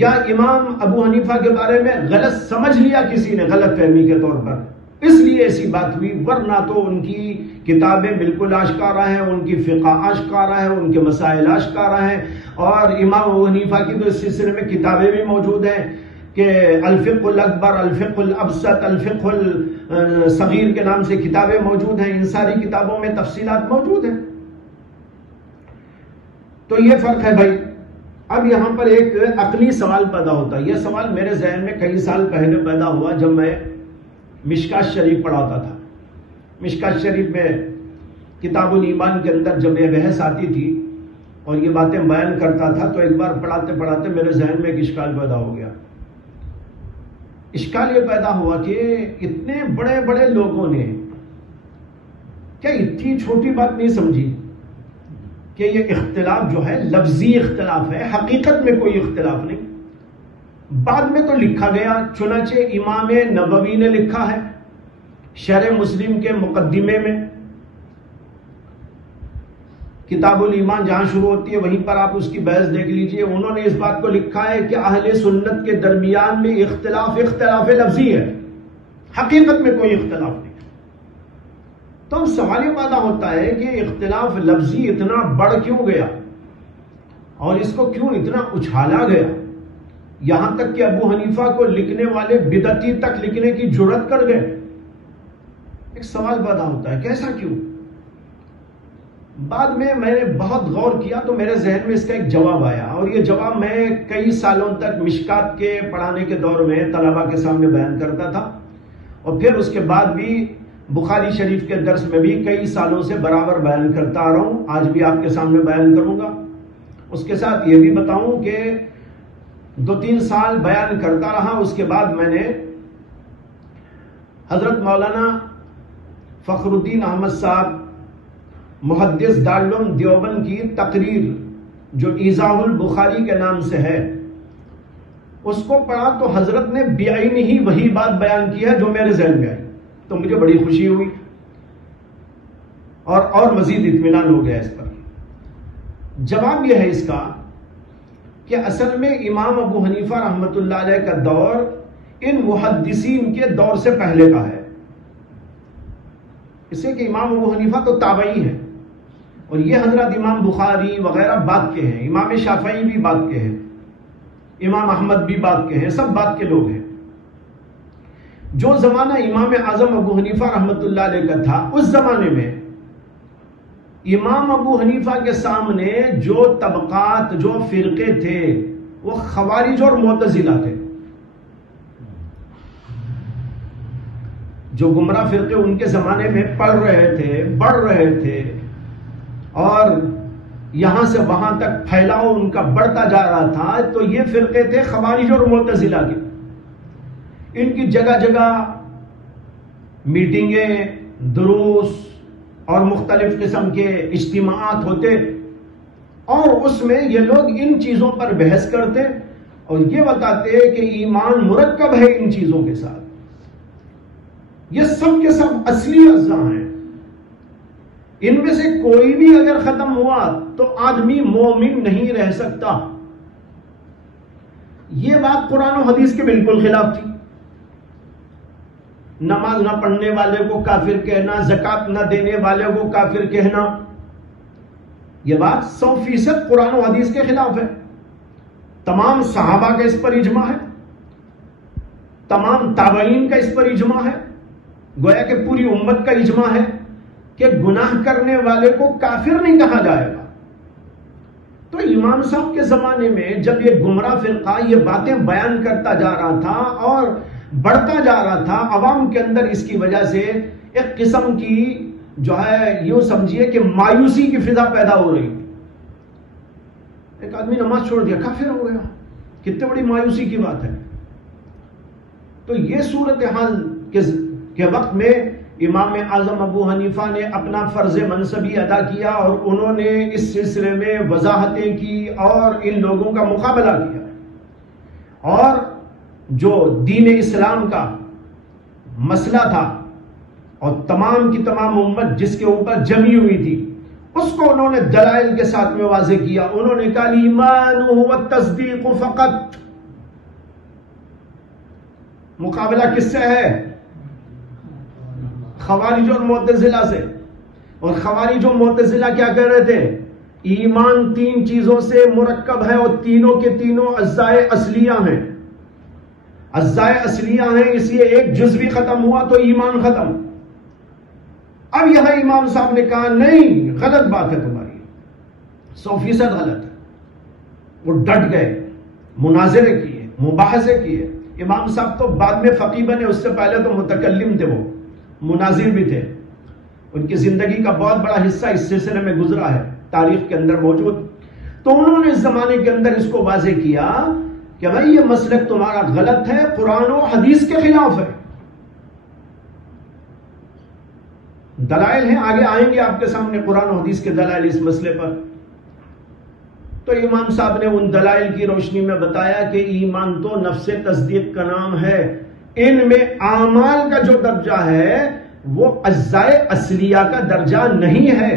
یا امام ابو حنیفہ کے بارے میں غلط سمجھ لیا کسی نے غلط فہمی کے طور پر، اس لیے ایسی بات ہوئی، ورنہ تو ان کی کتابیں بالکل آشکارا ہیں، ان کی فقہ آشکارا ہے، ان کے مسائل آشکارا ہیں، اور امام ابو حنیفہ کی تو اس سلسلے میں کتابیں بھی موجود ہیں کہ الفقہ الاکبر، الفقہ الابسط، الفقہ الصغیر کے نام سے کتابیں موجود ہیں، ان ساری کتابوں میں تفصیلات موجود ہیں۔ تو یہ فرق ہے بھائی۔ اب یہاں پر ایک عقلی سوال پیدا ہوتا ہے، یہ سوال میرے ذہن میں کئی سال پہلے پیدا ہوا جب میں مشکات شریف پڑھاتا تھا۔ مشکات شریف میں کتاب الایمان کے اندر جب یہ بحث آتی تھی اور یہ باتیں بیان کرتا تھا تو ایک بار پڑھاتے پڑھاتے میرے ذہن میں ایک اشکال پیدا ہو گیا۔ اشکال یہ پیدا ہوا کہ اتنے بڑے بڑے لوگوں نے کیا اتنی چھوٹی بات نہیں سمجھی کہ یہ اختلاف جو ہے لفظی اختلاف ہے، حقیقت میں کوئی اختلاف نہیں۔ بعد میں تو لکھا گیا، چنانچہ امام نبوی نے لکھا ہے شرح مسلم کے مقدمے میں، کتاب الایمان جہاں شروع ہوتی ہے وہیں پر آپ اس کی بحث دیکھ لیجئے، انہوں نے اس بات کو لکھا ہے کہ اہل سنت کے درمیان میں اختلاف لفظی ہے، حقیقت میں کوئی اختلاف نہیں۔ تو اب سوال یہ پیدا ہوتا ہے کہ اختلاف لفظی اتنا بڑھ کیوں گیا اور اس کو کیوں اتنا اچھالا گیا، یہاں تک کہ ابو حنیفہ کو لکھنے والے بدعتی تک لکھنے کی جرات کر گئے۔ ایک سوال پیدا ہوتا ہے کہ ایسا کیوں؟ بعد میں نے بہت غور کیا تو میرے ذہن میں اس کا ایک جواب آیا، اور یہ جواب میں کئی سالوں تک مشکات کے پڑھانے کے دور میں طلباء کے سامنے بیان کرتا تھا، اور پھر اس کے بعد بھی بخاری شریف کے درس میں بھی کئی سالوں سے برابر بیان کرتا آ رہا ہوں، آج بھی آپ کے سامنے بیان کروں گا۔ اس کے ساتھ یہ بھی بتاؤں کہ 2-3 سال بیان کرتا رہا، اس کے بعد میں نے حضرت مولانا فخر الدین احمد صاحب محدث دارالعلوم دیوبند کی تقریر جو ایضاح البخاری کے نام سے ہے اس کو پڑھا تو حضرت نے بعین ہی وہی بات بیان کی ہے جو میرے ذہن میں آئی، تو مجھے بڑی خوشی ہوئی اور مزید اطمینان ہو گیا اس پر۔ جواب یہ ہے اس کا کہ اصل میں امام ابو حنیفہ رحمۃ اللہ علیہ کا دور ان محدثین کے دور سے پہلے کا ہے، اس سے کہ امام ابو حنیفہ تو تابعی ہیں، اور یہ حضرت امام بخاری وغیرہ بات کے ہیں، امام شافعی بھی بات کے ہیں، امام احمد بھی بات کے ہیں، سب بات کے لوگ ہیں۔ جو زمانہ امام اعظم ابو حنیفہ رحمۃ اللہ علیہ کا تھا، اس زمانے میں امام ابو حنیفہ کے سامنے جو طبقات، جو فرقے تھے، وہ خوارج اور معتزلہ تھے. جو گمراہ فرقے ان کے زمانے میں پڑھ رہے تھے، بڑھ رہے تھے، اور یہاں سے وہاں تک پھیلاؤ ان کا بڑھتا جا رہا تھا، تو یہ فرقے تھے خوارج اور معتزلہ کے. ان کی جگہ جگہ میٹنگیں، دروس اور مختلف قسم کے اجتماعات ہوتے، اور اس میں یہ لوگ ان چیزوں پر بحث کرتے اور یہ بتاتے کہ ایمان مرکب ہے ان چیزوں کے ساتھ. یہ سب کے سب اصلی اجزاء ہیں. ان میں سے کوئی بھی اگر ختم ہوا تو آدمی مومن نہیں رہ سکتا. یہ بات قرآن و حدیث کے بالکل خلاف تھی. نماز نہ پڑھنے والے کو کافر کہنا، زکات نہ دینے والے کو کافر کہنا، یہ بات 100% قرآن و حدیث کے خلاف ہے. تمام صحابہ کا اس پر اجماع ہے، تمام تابعین کا اس پر اجماع ہے، گویا کہ پوری امت کا اجماع ہے کہ گناہ کرنے والے کو کافر نہیں کہا جائے گا. تو امام صاحب کے زمانے میں جب یہ گمراہ فرقہ یہ باتیں بیان کرتا جا رہا تھا اور بڑھتا جا رہا تھا، عوام کے اندر اس کی وجہ سے ایک قسم کی جو ہے یوں سمجھیے کہ مایوسی کی فضا پیدا ہو رہی تھی. ایک آدمی نماز چھوڑ دیا، کافر ہو گیا، کتنے بڑی مایوسی کی بات ہے. تو یہ صورتحال کے وقت میں امام اعظم ابو حنیفہ نے اپنا فرض منصبی ادا کیا اور انہوں نے اس سلسلے میں وضاحتیں کی اور ان لوگوں کا مقابلہ کیا. اور جو دین اسلام کا مسئلہ تھا اور تمام کی تمام امت جس کے اوپر جمی ہوئی تھی، اس کو انہوں نے دلائل کے ساتھ میں واضح کیا. انہوں نے کہا ایمان هو التصدیق فقط. مقابلہ کس سے ہے؟ خوارج اور معتزلہ سے. اور خوارج اور معتزلہ کیا کہہ رہے تھے؟ ایمان 3 چیزوں سے مرکب ہے اور تینوں کے تینوں اجزاء اصلیہ ہیں. اجزاء اصلیہ ہیں، اس لیے ایک جز بھی ختم ہوا تو ایمان ختم. اب یہاں امام صاحب نے کہا نہیں، غلط بات ہے تمہاری، 100% غلط ہے. وہ ڈٹ گئے، مناظرے کیے، مباحثے کیے. امام صاحب تو بعد میں فقیہ بنے، اس سے پہلے تو متکلم تھے، وہ مناظر بھی تھے. ان کی زندگی کا بہت بڑا حصہ اس سلسلے میں گزرا ہے، تاریخ کے اندر موجود. تو انہوں نے اس زمانے کے اندر اس کو واضح کیا کہ بھائی یہ مسلک تمہارا غلط ہے، قرآن و حدیث کے خلاف ہے. دلائل ہیں، آگے آئیں گے آپ کے سامنے قرآن و حدیث کے دلائل اس مسئلے پر. تو امام صاحب نے ان دلائل کی روشنی میں بتایا کہ ایمان تو نفس تصدیق کا نام ہے. ان میں اعمال کا جو درجہ ہے وہ اجزاء اصلیہ کا درجہ نہیں ہے.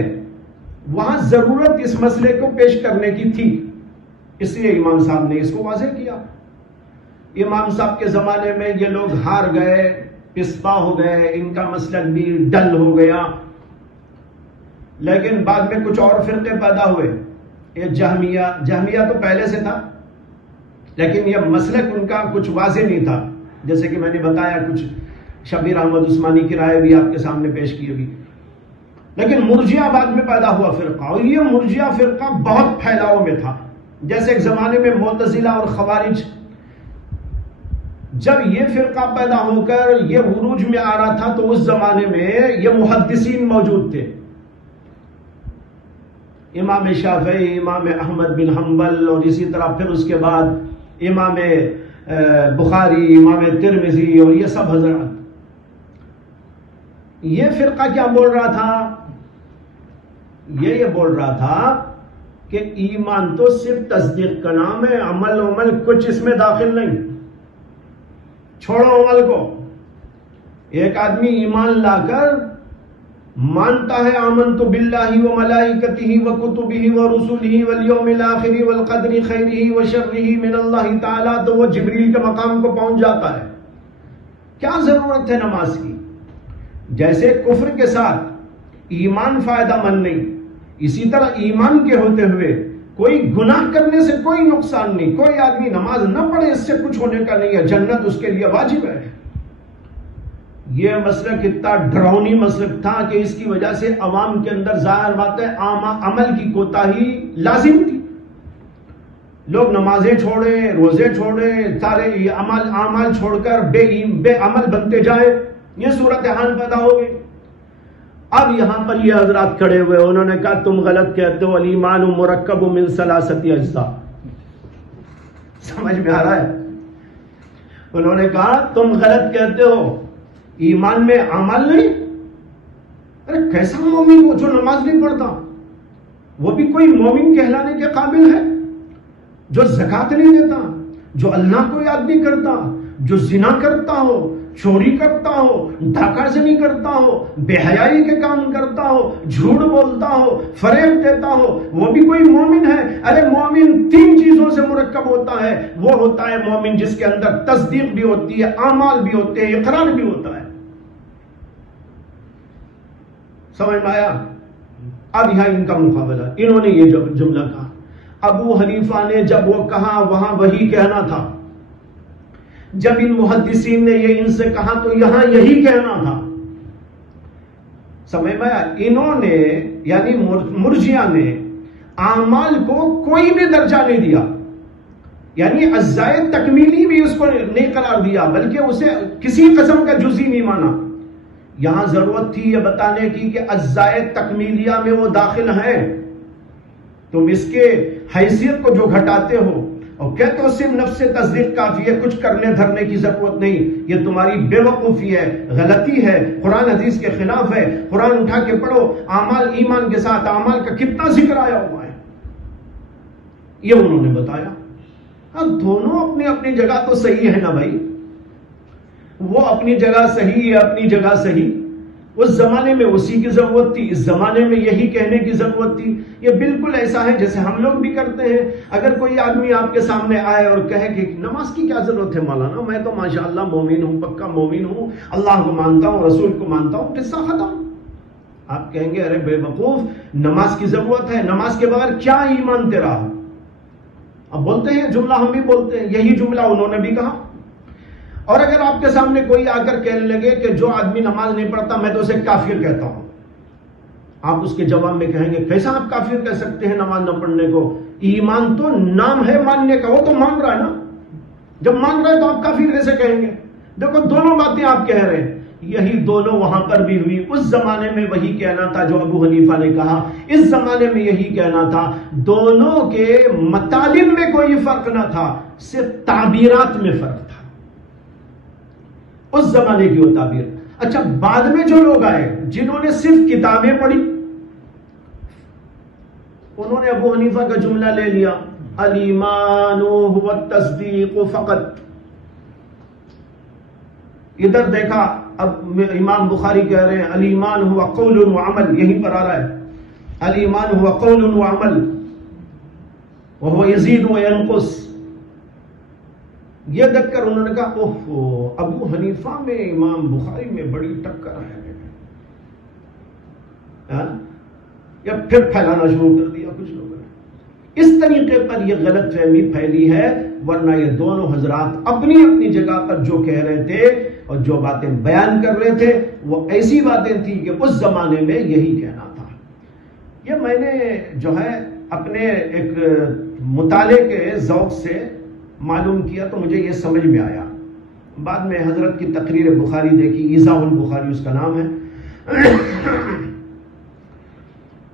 وہاں ضرورت اس مسئلے کو پیش کرنے کی تھی، اس لیے امام صاحب نے اس کو واضح کیا. امام صاحب کے زمانے میں یہ لوگ ہار گئے، پسپا ہو گئے، ان کا مسلک بھی ڈل ہو گیا. لیکن بعد میں کچھ اور فرقے پیدا ہوئے. یہ جہمیہ تو پہلے سے تھا، لیکن یہ مسلک ان کا کچھ واضح نہیں تھا. جیسے کہ میں نے بتایا کچھ شبیر احمد عثمانی کی رائے بھی آپ کے سامنے پیش کی ہوئی. لیکن مرجئہ بعد میں پیدا ہوا فرقہ، اور یہ مرجئہ فرقہ بہت پھیلاؤ میں تھا. جیسے ایک زمانے میں معتزلہ اور خوارج، جب یہ فرقہ پیدا ہو کر یہ عروج میں آ رہا تھا تو اس زمانے میں یہ محدثین موجود تھے. امام شافعی، امام احمد بن حنبل، اور اسی طرح پھر اس کے بعد امام بخاری، امام ترمذی، اور یہ سب حضرات. یہ فرقہ کیا بول رہا تھا؟ یہ بول رہا تھا کہ ایمان تو صرف تصدیق کا نام ہے، عمل کچھ اس میں داخل نہیں. چھوڑو عمل کو. ایک آدمی ایمان لا کر مانتا ہے آمنت باللہ وملائکتہ وکتبہ ورسلہ والیوم الآخر والقدر خیرہ وشرہ من اللہ تعالی، تو وہ جبریل کے مقام کو پہنچ جاتا ہے. کیا ضرورت ہے نماز کی؟ جیسے کفر کے ساتھ ایمان فائدہ مند نہیں، اسی طرح ایمان کے ہوتے ہوئے کوئی گناہ کرنے سے کوئی نقصان نہیں. کوئی آدمی نماز نہ پڑھے اس سے کچھ ہونے کا نہیں ہے، جنت اس کے لیے واجب ہے. یہ مسلک اتنا ڈراؤنی مسلک تھا کہ اس کی وجہ سے عوام کے اندر ظاہر بات ہے عمل کی کوتاہی لازم تھی. لوگ نمازیں چھوڑیں، روزے چھوڑیں، سارے اعمال چھوڑ کر بے عمل بنتے جائیں، یہ صورتحال پیدا ہو گئی. اب یہاں پر یہ حضرات کھڑے ہوئے، انہوں نے کہا تم غلط کہتے ہو، الایمان مرکب من ثلاثۃ اجزاء. سمجھ میں آ رہا ہے؟ انہوں نے کہا تم غلط کہتے ہو، ایمان میں عمل نہیں. ارے کیسا مومن وہ جو نماز نہیں پڑھتا، وہ بھی کوئی مومن کہلانے کے قابل ہے؟ جو زکات نہیں دیتا، جو اللہ کو یاد نہیں کرتا، جو زنا کرتا ہو، چوری کرتا ہو، دھاکہ زنی کرتا ہو، بے حیائی کے کام کرتا ہو، جھوٹ بولتا ہو، فریب دیتا ہو، وہ بھی کوئی مومن ہے؟ ارے مومن 3 چیزوں سے مرکب ہوتا ہے. وہ ہوتا ہے مومن جس کے اندر تصدیق بھی ہوتی ہے، اعمال بھی ہوتے ہیں، اقرار بھی ہوتا ہے. سمجھ میں آیا؟ اب یہاں ان کا مقابلہ، انہوں نے یہ جملہ کہا. ابو حنیفہ نے جب وہ کہا وہاں وہی کہنا تھا. جب ان محدثین نے یہ ان سے کہا تو یہاں یہی کہنا تھا. سمجھ میں آیا؟ انہوں نے یعنی مرجیہ نے اعمال کو کوئی بھی درجہ نہیں دیا، یعنی اجزاء تکمیلی بھی اس کو نہیں قرار دیا، بلکہ اسے کسی قسم کا جزئی نہیں مانا. یہاں ضرورت تھی یہ بتانے کی کہ اجزاء تکمیلیہ میں وہ داخل ہیں. تم اس کے حیثیت کو جو گھٹاتے ہو اور کہتے ہو صرف نفس تصدیق کافی ہے، کچھ کرنے دھرنے کی ضرورت نہیں، یہ تمہاری بے وقوفی ہے، غلطی ہے، قرآن حدیث کے خلاف ہے. قرآن اٹھا کے پڑھو، اعمال ایمان کے ساتھ اعمال کا کتنا ذکر آیا ہوا ہے، یہ انہوں نے بتایا. اب دونوں اپنی اپنی جگہ تو صحیح ہے نا بھائی، وہ اپنی جگہ صحیح ہے، اپنی جگہ صحیح. اس زمانے میں اسی کی ضرورت تھی، اس زمانے میں یہی کہنے کی ضرورت تھی. یہ بالکل ایسا ہے جیسے ہم لوگ بھی کرتے ہیں. اگر کوئی آدمی آپ کے سامنے آئے اور کہے کہ نماز کی کیا ضرورت ہے مولانا، میں تو ماشاءاللہ مومن ہوں، پکا مومن ہوں، اللہ کو مانتا ہوں، رسول کو مانتا ہوں، قصہ ختم. آپ کہیں گے ارے بے وقوف، نماز کی ضرورت ہے، نماز کے بغیر کیا ایمان تیرا. اب بولتے ہیں جملہ، ہم بھی بولتے ہیں، یہی جملہ انہوں نے بھی کہا. اور اگر آپ کے سامنے کوئی آ کر کہنے لگے کہ جو آدمی نماز نہیں پڑھتا میں تو اسے کافر کہتا ہوں، آپ اس کے جواب میں کہیں گے کیسا آپ کافر کہہ سکتے ہیں نماز نہ پڑھنے کو؟ ایمان تو نام ہے ماننے کا، وہ تو مان رہا ہے نا. جب مان رہا ہے تو آپ کافر کیسے کہیں گے؟ دیکھو دونوں باتیں آپ کہہ رہے ہیں، یہی دونوں وہاں پر بھی ہوئی. اس زمانے میں وہی کہنا تھا جو ابو حنیفہ نے کہا، اس زمانے میں یہی کہنا تھا. دونوں کے مطالب میں کوئی فرق نہ تھا، صرف تعبیرات میں فرق تھا. اس زمانے کی وہ تعبیر. اچھا بعد میں جو لوگ آئے جنہوں نے صرف کتابیں پڑھی، انہوں نے ابو حنیفہ کا جملہ لے لیا، الایمان هو التصدیق فقط. ادھر دیکھا اب امام بخاری کہہ رہے ہیں الایمان هو قول وعمل، یہیں پر آ رہا ہے الایمان هو قول وعمل وهو يزيد وينقص. یہ دیکھ کر انہوں نے کہا اوہ ابو حنیفہ میں امام بخاری میں بڑی ٹکر ہے. یا پھر پھیلانا شروع کر دیا کچھ لوگوں نے. اس طریقے پر یہ غلط فہمی پھیلی ہے، ورنہ یہ دونوں حضرات اپنی اپنی جگہ پر جو کہہ رہے تھے اور جو باتیں بیان کر رہے تھے وہ ایسی باتیں تھیں کہ اس زمانے میں یہی کہنا تھا. یہ میں نے جو ہے اپنے ایک مطالعے کے ذوق سے معلوم کیا تو مجھے یہ سمجھ میں آیا. بعد میں حضرت کی تقریر بخاری دیکھی، ایضاح البخاری اس کا نام ہے،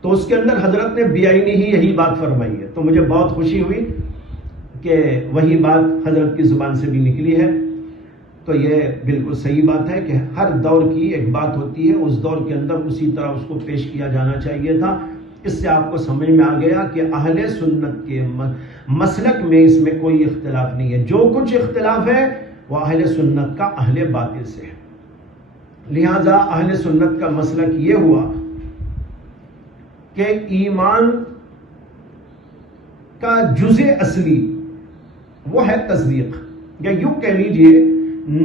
تو اس کے اندر حضرت نے بیائی ہی یہی بات فرمائی ہے. تو مجھے بہت خوشی ہوئی کہ وہی بات حضرت کی زبان سے بھی نکلی ہے. تو یہ بالکل صحیح بات ہے کہ ہر دور کی ایک بات ہوتی ہے، اس دور کے اندر اسی طرح اس کو پیش کیا جانا چاہیے تھا. اس سے آپ کو سمجھ میں آ گیا کہ اہل سنت کے مسلک میں اس میں کوئی اختلاف نہیں ہے. جو کچھ اختلاف ہے وہ اہل سنت کا اہل باطل سے ہے. لہذا اہل سنت کا مسلک یہ ہوا کہ ایمان کا جزء اصلی وہ ہے تصدیق، یا یوں کہہ لیجئے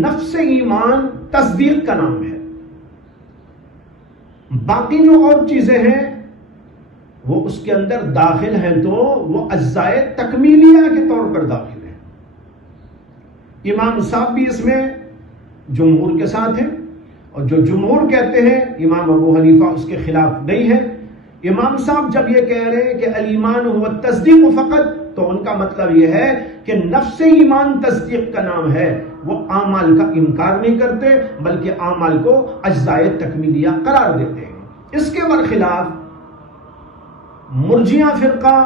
نفس ایمان تصدیق کا نام ہے. باقی جو اور چیزیں ہیں وہ اس کے اندر داخل ہیں تو وہ اجزاء تکمیلیہ کے طور پر داخل ہیں. امام صاحب بھی اس میں جمہور کے ساتھ ہیں اور جو جمہور کہتے ہیں امام ابو حنیفہ اس کے خلاف نہیں ہے. امام صاحب جب یہ کہہ رہے ہیں کہ الایمان هو التصدیق فقط، تو ان کا مطلب یہ ہے کہ نفس ایمان تصدیق کا نام ہے. وہ اعمال کا انکار نہیں کرتے بلکہ اعمال کو اجزاء تکمیلیہ قرار دیتے ہیں. اس کے برخلاف مرجیہ فرقہ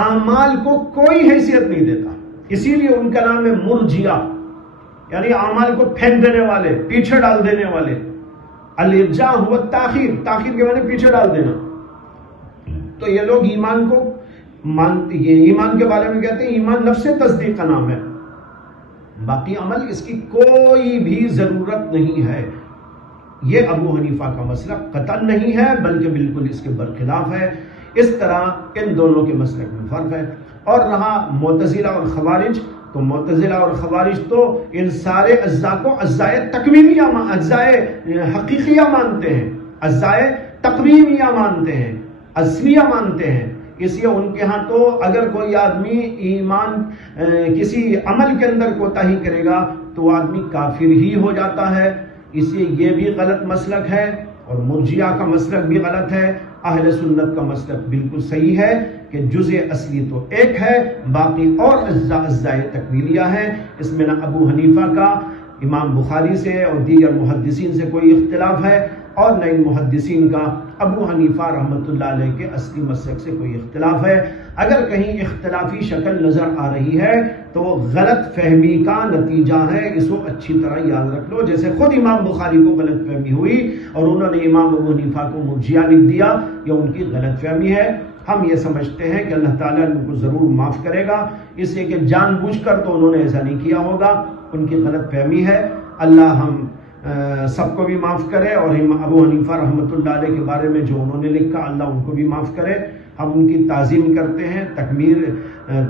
اعمال کو کوئی حیثیت نہیں دیتا، اسی لیے ان کا نام ہے مرجیہ، یعنی اعمال کو پھینک دینے والے، پیچھے ڈال دینے والے. الارجاء ہوا تاخیر، تاخیر کے معنی پیچھے ڈال دینا. تو یہ لوگ ایمان کو مانتے، یہ ایمان کے بارے میں کہتے ہیں ایمان نفس تصدیق کا نام ہے، باقی عمل اس کی کوئی بھی ضرورت نہیں ہے. یہ ابو حنیفہ کا مسلک قطعاً نہیں ہے بلکہ بالکل اس کے برخلاف ہے. اس طرح ان دونوں کے مسلک میں فرق ہے. اور رہا معتزلہ اور خوارج، تو معتزلہ اور خوارج تو ان سارے اجزاء کو اجزاء تکوینیہ، اجزاء حقیقیہ مانتے ہیں، اجزاء تقویمیہ مانتے ہیں، اصلیہ مانتے ہیں. اس لیے ان کے ہاں تو اگر کوئی آدمی ایمان کسی عمل کے اندر کوتاہی کرے گا تو وہ آدمی کافر ہی ہو جاتا ہے. اس لیے یہ بھی غلط مسلک ہے اور مرجیہ کا مسلک بھی غلط ہے. اہل سنت کا مسلک بالکل صحیح ہے کہ جزء اصلی تو ایک ہے، باقی اور اجزاء تکمیلیہ ہیں. اس میں نہ ابو حنیفہ کا امام بخاری سے اور دیگر محدثین سے کوئی اختلاف ہے اور نہ ان محدثین کا ابو حنیفہ رحمۃ اللہ علیہ کے اصلی مسلک سے کوئی اختلاف ہے. اگر کہیں اختلافی شکل نظر آ رہی ہے تو وہ غلط فہمی کا نتیجہ ہے، اس کو اچھی طرح یاد رکھ لو. جیسے خود امام بخاری کو غلط فہمی ہوئی اور انہوں نے امام ابو حنیفہ کو مرجیہ لکھ دیا، یہ ان کی غلط فہمی ہے. ہم یہ سمجھتے ہیں کہ اللہ تعالیٰ ان کو ضرور معاف کرے گا، اس لیے کہ جان بوجھ کر تو انہوں نے ایسا نہیں کیا ہوگا، ان کی غلط فہمی ہے. اللہ ہم سب کو بھی معاف کرے اور ابو حنیفہ رحمۃ اللہ علیہ کے بارے میں جو انہوں نے لکھا اللہ ان کو بھی معاف کرے. ہم ان کی تعظیم کرتے ہیں،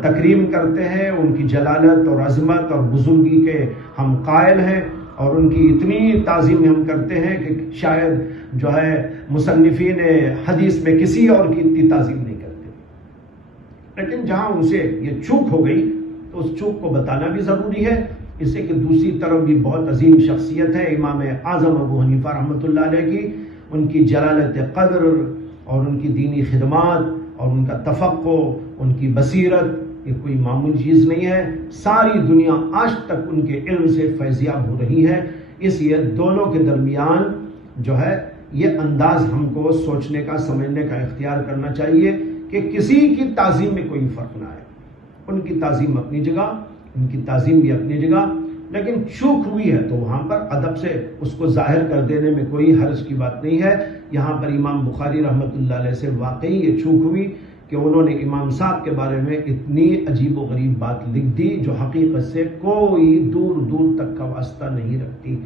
تکریم کرتے ہیں، ان کی جلالت اور عظمت اور بزرگی کے ہم قائل ہیں اور ان کی اتنی تعظیم ہم کرتے ہیں کہ شاید جو ہے مصنفین حدیث میں کسی اور کی اتنی تعظیم نہیں کرتے. لیکن جہاں ان سے یہ چوک ہو گئی تو اس چوک کو بتانا بھی ضروری ہے. اس سے کہ دوسری طرف بھی بہت عظیم شخصیت ہے امام اعظم ابو حنیفہ رحمۃ اللہ علیہ کی، ان کی جلالت قدر اور ان کی دینی خدمات اور ان کا تفقہ، ان کی بصیرت، یہ کوئی معمولی چیز نہیں ہے. ساری دنیا آج تک ان کے علم سے فیضیاب ہو رہی ہے. اس لیے دونوں کے درمیان جو ہے یہ انداز ہم کو سوچنے کا، سمجھنے کا اختیار کرنا چاہیے کہ کسی کی تعظیم میں کوئی فرق نہ ہے. ان کی تعظیم اپنی جگہ، ان کی تعظیم بھی اپنی جگہ، لیکن چوک ہوئی ہے تو وہاں پر ادب سے اس کو ظاہر کر دینے میں کوئی حرج کی بات نہیں ہے. یہاں پر امام بخاری رحمۃ اللہ علیہ سے واقعی یہ چوک ہوئی کہ انہوں نے امام صاحب کے بارے میں اتنی عجیب و غریب بات لکھ دی جو حقیقت سے کوئی دور دور تک کا واسطہ نہیں رکھتی.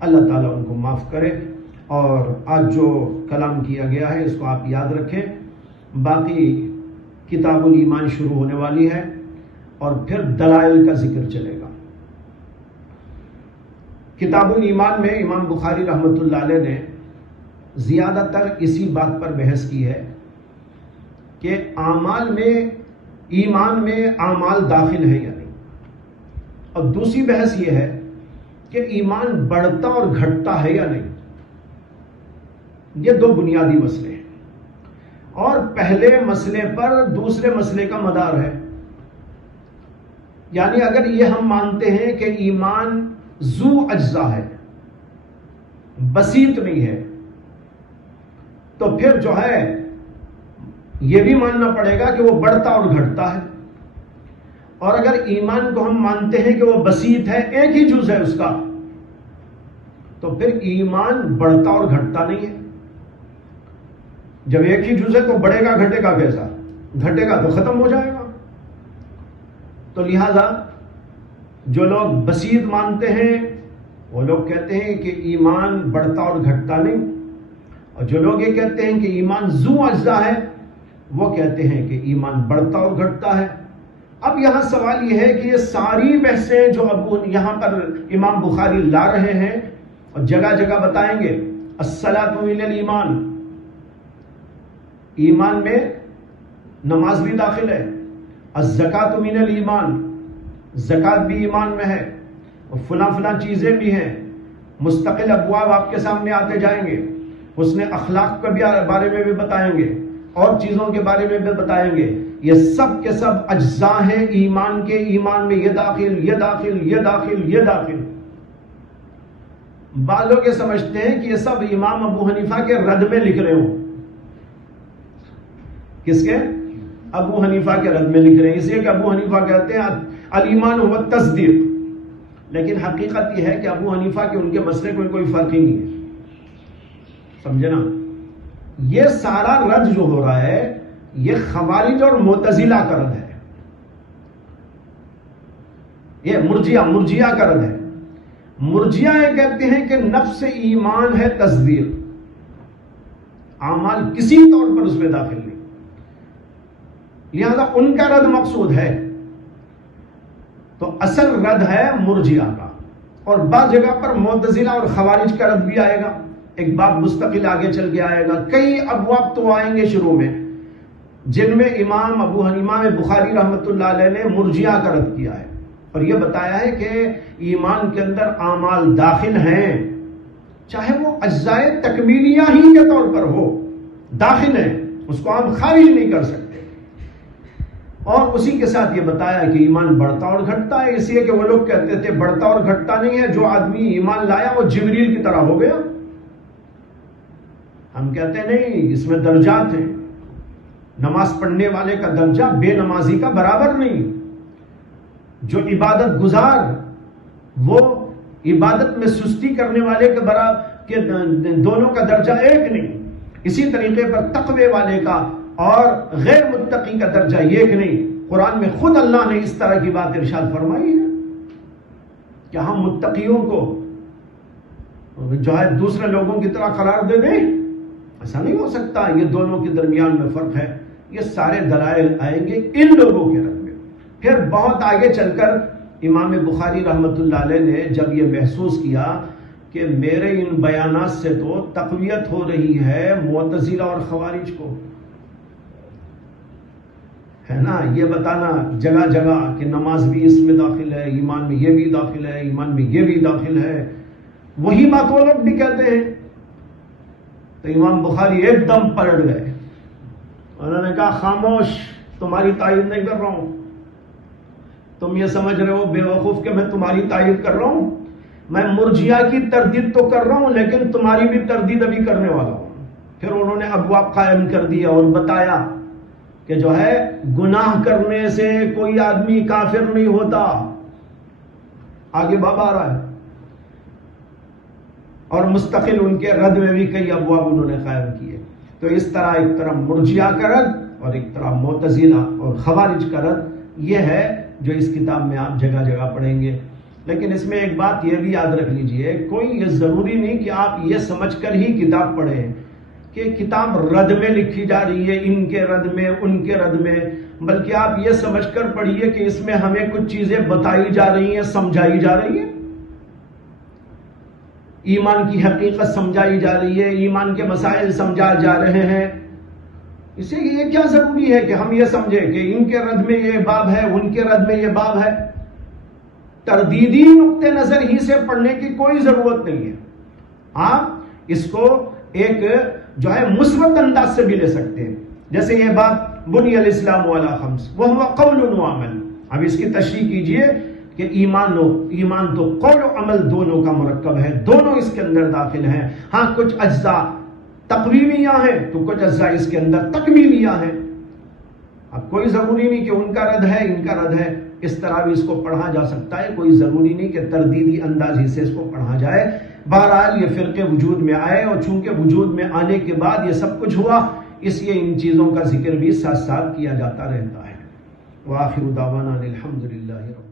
اللہ تعالیٰ ان کو معاف کرے. اور آج جو کلام کیا گیا ہے اس کو آپ یاد رکھیں. باقی کتاب الایمان شروع ہونے والی ہے اور پھر دلائل کا ذکر چلے گا. کتاب الایمان میں امام بخاری رحمۃ اللہ علیہ نے زیادہ تر اسی بات پر بحث کی ہے کہ اعمال میں، ایمان میں اعمال داخل ہے یا نہیں، اور دوسری بحث یہ ہے کہ ایمان بڑھتا اور گھٹتا ہے یا نہیں. یہ دو بنیادی مسئلے ہیں اور پہلے مسئلے پر دوسرے مسئلے کا مدار ہے. یعنی اگر یہ ہم مانتے ہیں کہ ایمان ذو اجزا ہے، بسیط نہیں ہے، تو پھر جو ہے یہ بھی ماننا پڑے گا کہ وہ بڑھتا اور گھٹتا ہے. اور اگر ایمان کو ہم مانتے ہیں کہ وہ بسیط ہے، ایک ہی جز ہے اس کا، تو پھر ایمان بڑھتا اور گھٹتا نہیں ہے. جب ایک ہی جز ہے تو بڑھے گا گھٹے گا کیسا؟ گھٹے گا تو ختم ہو جائے گا. تو لہذا جو لوگ بسیط مانتے ہیں وہ لوگ کہتے ہیں کہ ایمان بڑھتا اور گھٹتا نہیں، اور جو لوگ یہ کہتے ہیں کہ ایمان ذو اجزا ہے وہ کہتے ہیں کہ ایمان بڑھتا اور گھٹتا ہے. اب یہاں سوال یہ ہے کہ یہ ساری بحثیں جو اب یہاں پر امام بخاری لا رہے ہیں اور جگہ جگہ بتائیں گے الصلاۃ من الایمان، ایمان میں نماز بھی داخل ہے، الزکاۃ من الایمان، زکات بھی ایمان میں ہے، اور فلاں فلاں چیزیں بھی ہیں، مستقل ابواب آپ کے سامنے آتے جائیں گے، حسن اخلاق کے بارے میں بھی بتائیں گے اور چیزوں کے بارے میں بھی بتائیں گے. یہ سب کے سب اجزاء ہیں ایمان کے. ایمان میں یہ داخل، یہ داخل، یہ داخل، یہ داخل. بعض لوگ یہ سمجھتے ہیں کہ یہ سب امام ابو حنیفہ کے رد میں لکھ رہے ہوں. کس کے؟ ابو حنیفہ کے رد میں لکھ رہے ہیں، اس لیے کہ ابو حنیفہ کہتے ہیں الایمان هو التصدیق. لیکن حقیقت یہ ہے کہ ابو حنیفہ کے ان کے مسئلے میں کوئی فرق ہی نہیں ہے. سمجھے نا؟ یہ سارا رد جو ہو رہا ہے یہ خوارج اور معتزلہ کا رد ہے. یہ مرجیہ کا رد ہے. مرجیہ یہ کہتے ہیں کہ نفس ایمان ہے تصدیق، اعمال کسی طور پر اس میں داخل نہیں، لہذا ان کا رد مقصود ہے. تو اصل رد ہے مرجیہ کا. اور بعض جگہ پر معتزلہ اور خوارج کا رد بھی آئے گا. ایک بات مستقل آگے چل کے آئے گا. کئی ابواب تو آئیں گے شروع میں جن میں امام ابو حنیفہ بخاری رحمۃ اللہ علیہ نے مرجیہ کا رد کیا ہے اور یہ بتایا ہے کہ ایمان کے اندر اعمال داخل ہیں، چاہے وہ اجزاء تکمیلیہ ہی کے طور پر ہو، داخل ہیں، اس کو ہم خارج نہیں کر سکتے. اور اسی کے ساتھ یہ بتایا کہ ایمان بڑھتا اور گھٹتا ہے، اس لیے کہ وہ لوگ کہتے تھے بڑھتا اور گھٹتا نہیں ہے، جو آدمی ایمان لایا وہ جبریل کی طرح ہو گیا. ہم کہتے ہیں نہیں، اس میں درجات ہیں. نماز پڑھنے والے کا درجہ بے نمازی کا برابر نہیں. جو عبادت گزار وہ عبادت میں سستی کرنے والے کے برابر کے دونوں کا درجہ ایک نہیں. اسی طریقے پر تقوی والے کا اور غیر متقی کا درجہ ایک نہیں. قرآن میں خود اللہ نے اس طرح کی بات ارشاد فرمائی ہے کہ ہم متقیوں کو جو ہے دوسرے لوگوں کی طرح قرار دے دیں. ایسا نہیں ہو سکتا. یہ دونوں کے درمیان میں فرق ہے. یہ سارے دلائل آئیں گے ان لوگوں کے رد میں. پھر بہت آگے چل کر امام بخاری رحمۃ اللہ علیہ نے جب یہ محسوس کیا کہ میرے ان بیانات سے تو تقویت ہو رہی ہے معتزلہ اور خوارج کو، ہے نا، یہ بتانا جگہ جگہ کہ نماز بھی اس میں داخل ہے، ایمان میں یہ بھی داخل ہے، ایمان میں یہ بھی داخل ہے، وہی بات وہ لوگ بھی کہتے ہیں. تو امام بخاری ایک دم پلٹ گئے. انہوں نے کہا خاموش، تمہاری تائید نہیں کر رہا ہوں. تم یہ سمجھ رہے ہو بے وقوف کہ میں تمہاری تائید کر رہا ہوں. میں مرجیہ کی تردید تو کر رہا ہوں لیکن تمہاری بھی تردید ابھی کرنے والا ہوں. پھر انہوں نے ابواب قائم کر دیا اور بتایا کہ جو ہے گناہ کرنے سے کوئی آدمی کافر نہیں ہوتا. آگے باب آ رہا ہے. اور مستقل ان کے رد میں بھی کئی ابواب انہوں نے قائم کیے. تو اس طرح ایک طرف مرجیہ کا رد اور ایک طرف معتزلہ اور خوارج کا رد، یہ ہے جو اس کتاب میں آپ جگہ جگہ پڑھیں گے. لیکن اس میں ایک بات یہ بھی یاد رکھ لیجئے، کوئی یہ ضروری نہیں کہ آپ یہ سمجھ کر ہی کتاب پڑھیں کہ کتاب رد میں لکھی جا رہی ہے، ان کے رد میں ان کے رد میں، بلکہ آپ یہ سمجھ کر پڑھیے کہ اس میں ہمیں کچھ چیزیں بتائی جا رہی ہیں، سمجھائی جا رہی ہیں، ایمان کی حقیقت سمجھائی جا رہی ہے، ایمان کے مسائل سمجھائے جا رہے ہیں. اس لیے یہ کیا ضروری ہے کہ ہم یہ سمجھیں کہ ان کے رد میں یہ باب ہے، ان کے رد میں یہ باب ہے. تردیدی نقطہ نظر ہی سے پڑھنے کی کوئی ضرورت نہیں ہے. آپ اس کو ایک جو ہے مثبت انداز سے بھی لے سکتے ہیں. جیسے یہ بات بنی الاسلام علی خمس وہو قول و عمل. اب اس کی تشریح کیجئے کہ ایمان تو قول و عمل دونوں کا مرکب ہے، دونوں اس کے اندر داخل ہیں. ہاں کچھ اجزاء تقویمیہ ہیں تو کچھ اجزاء اس کے اندر تکمیلیہ ہیں. اب کوئی ضروری نہیں کہ ان کا رد ہے ان کا رد ہے، اس طرح بھی اس کو پڑھا جا سکتا ہے. کوئی ضروری نہیں کہ تردیدی انداز ہی سے اس کو پڑھا جائے. بہرحال یہ فرقے وجود میں آئے اور چونکہ وجود میں آنے کے بعد یہ سب کچھ ہوا، اس لیے ان چیزوں کا ذکر بھی ساتھ ساتھ کیا جاتا رہتا ہے. وآخر دعوانا الحمدللہ رب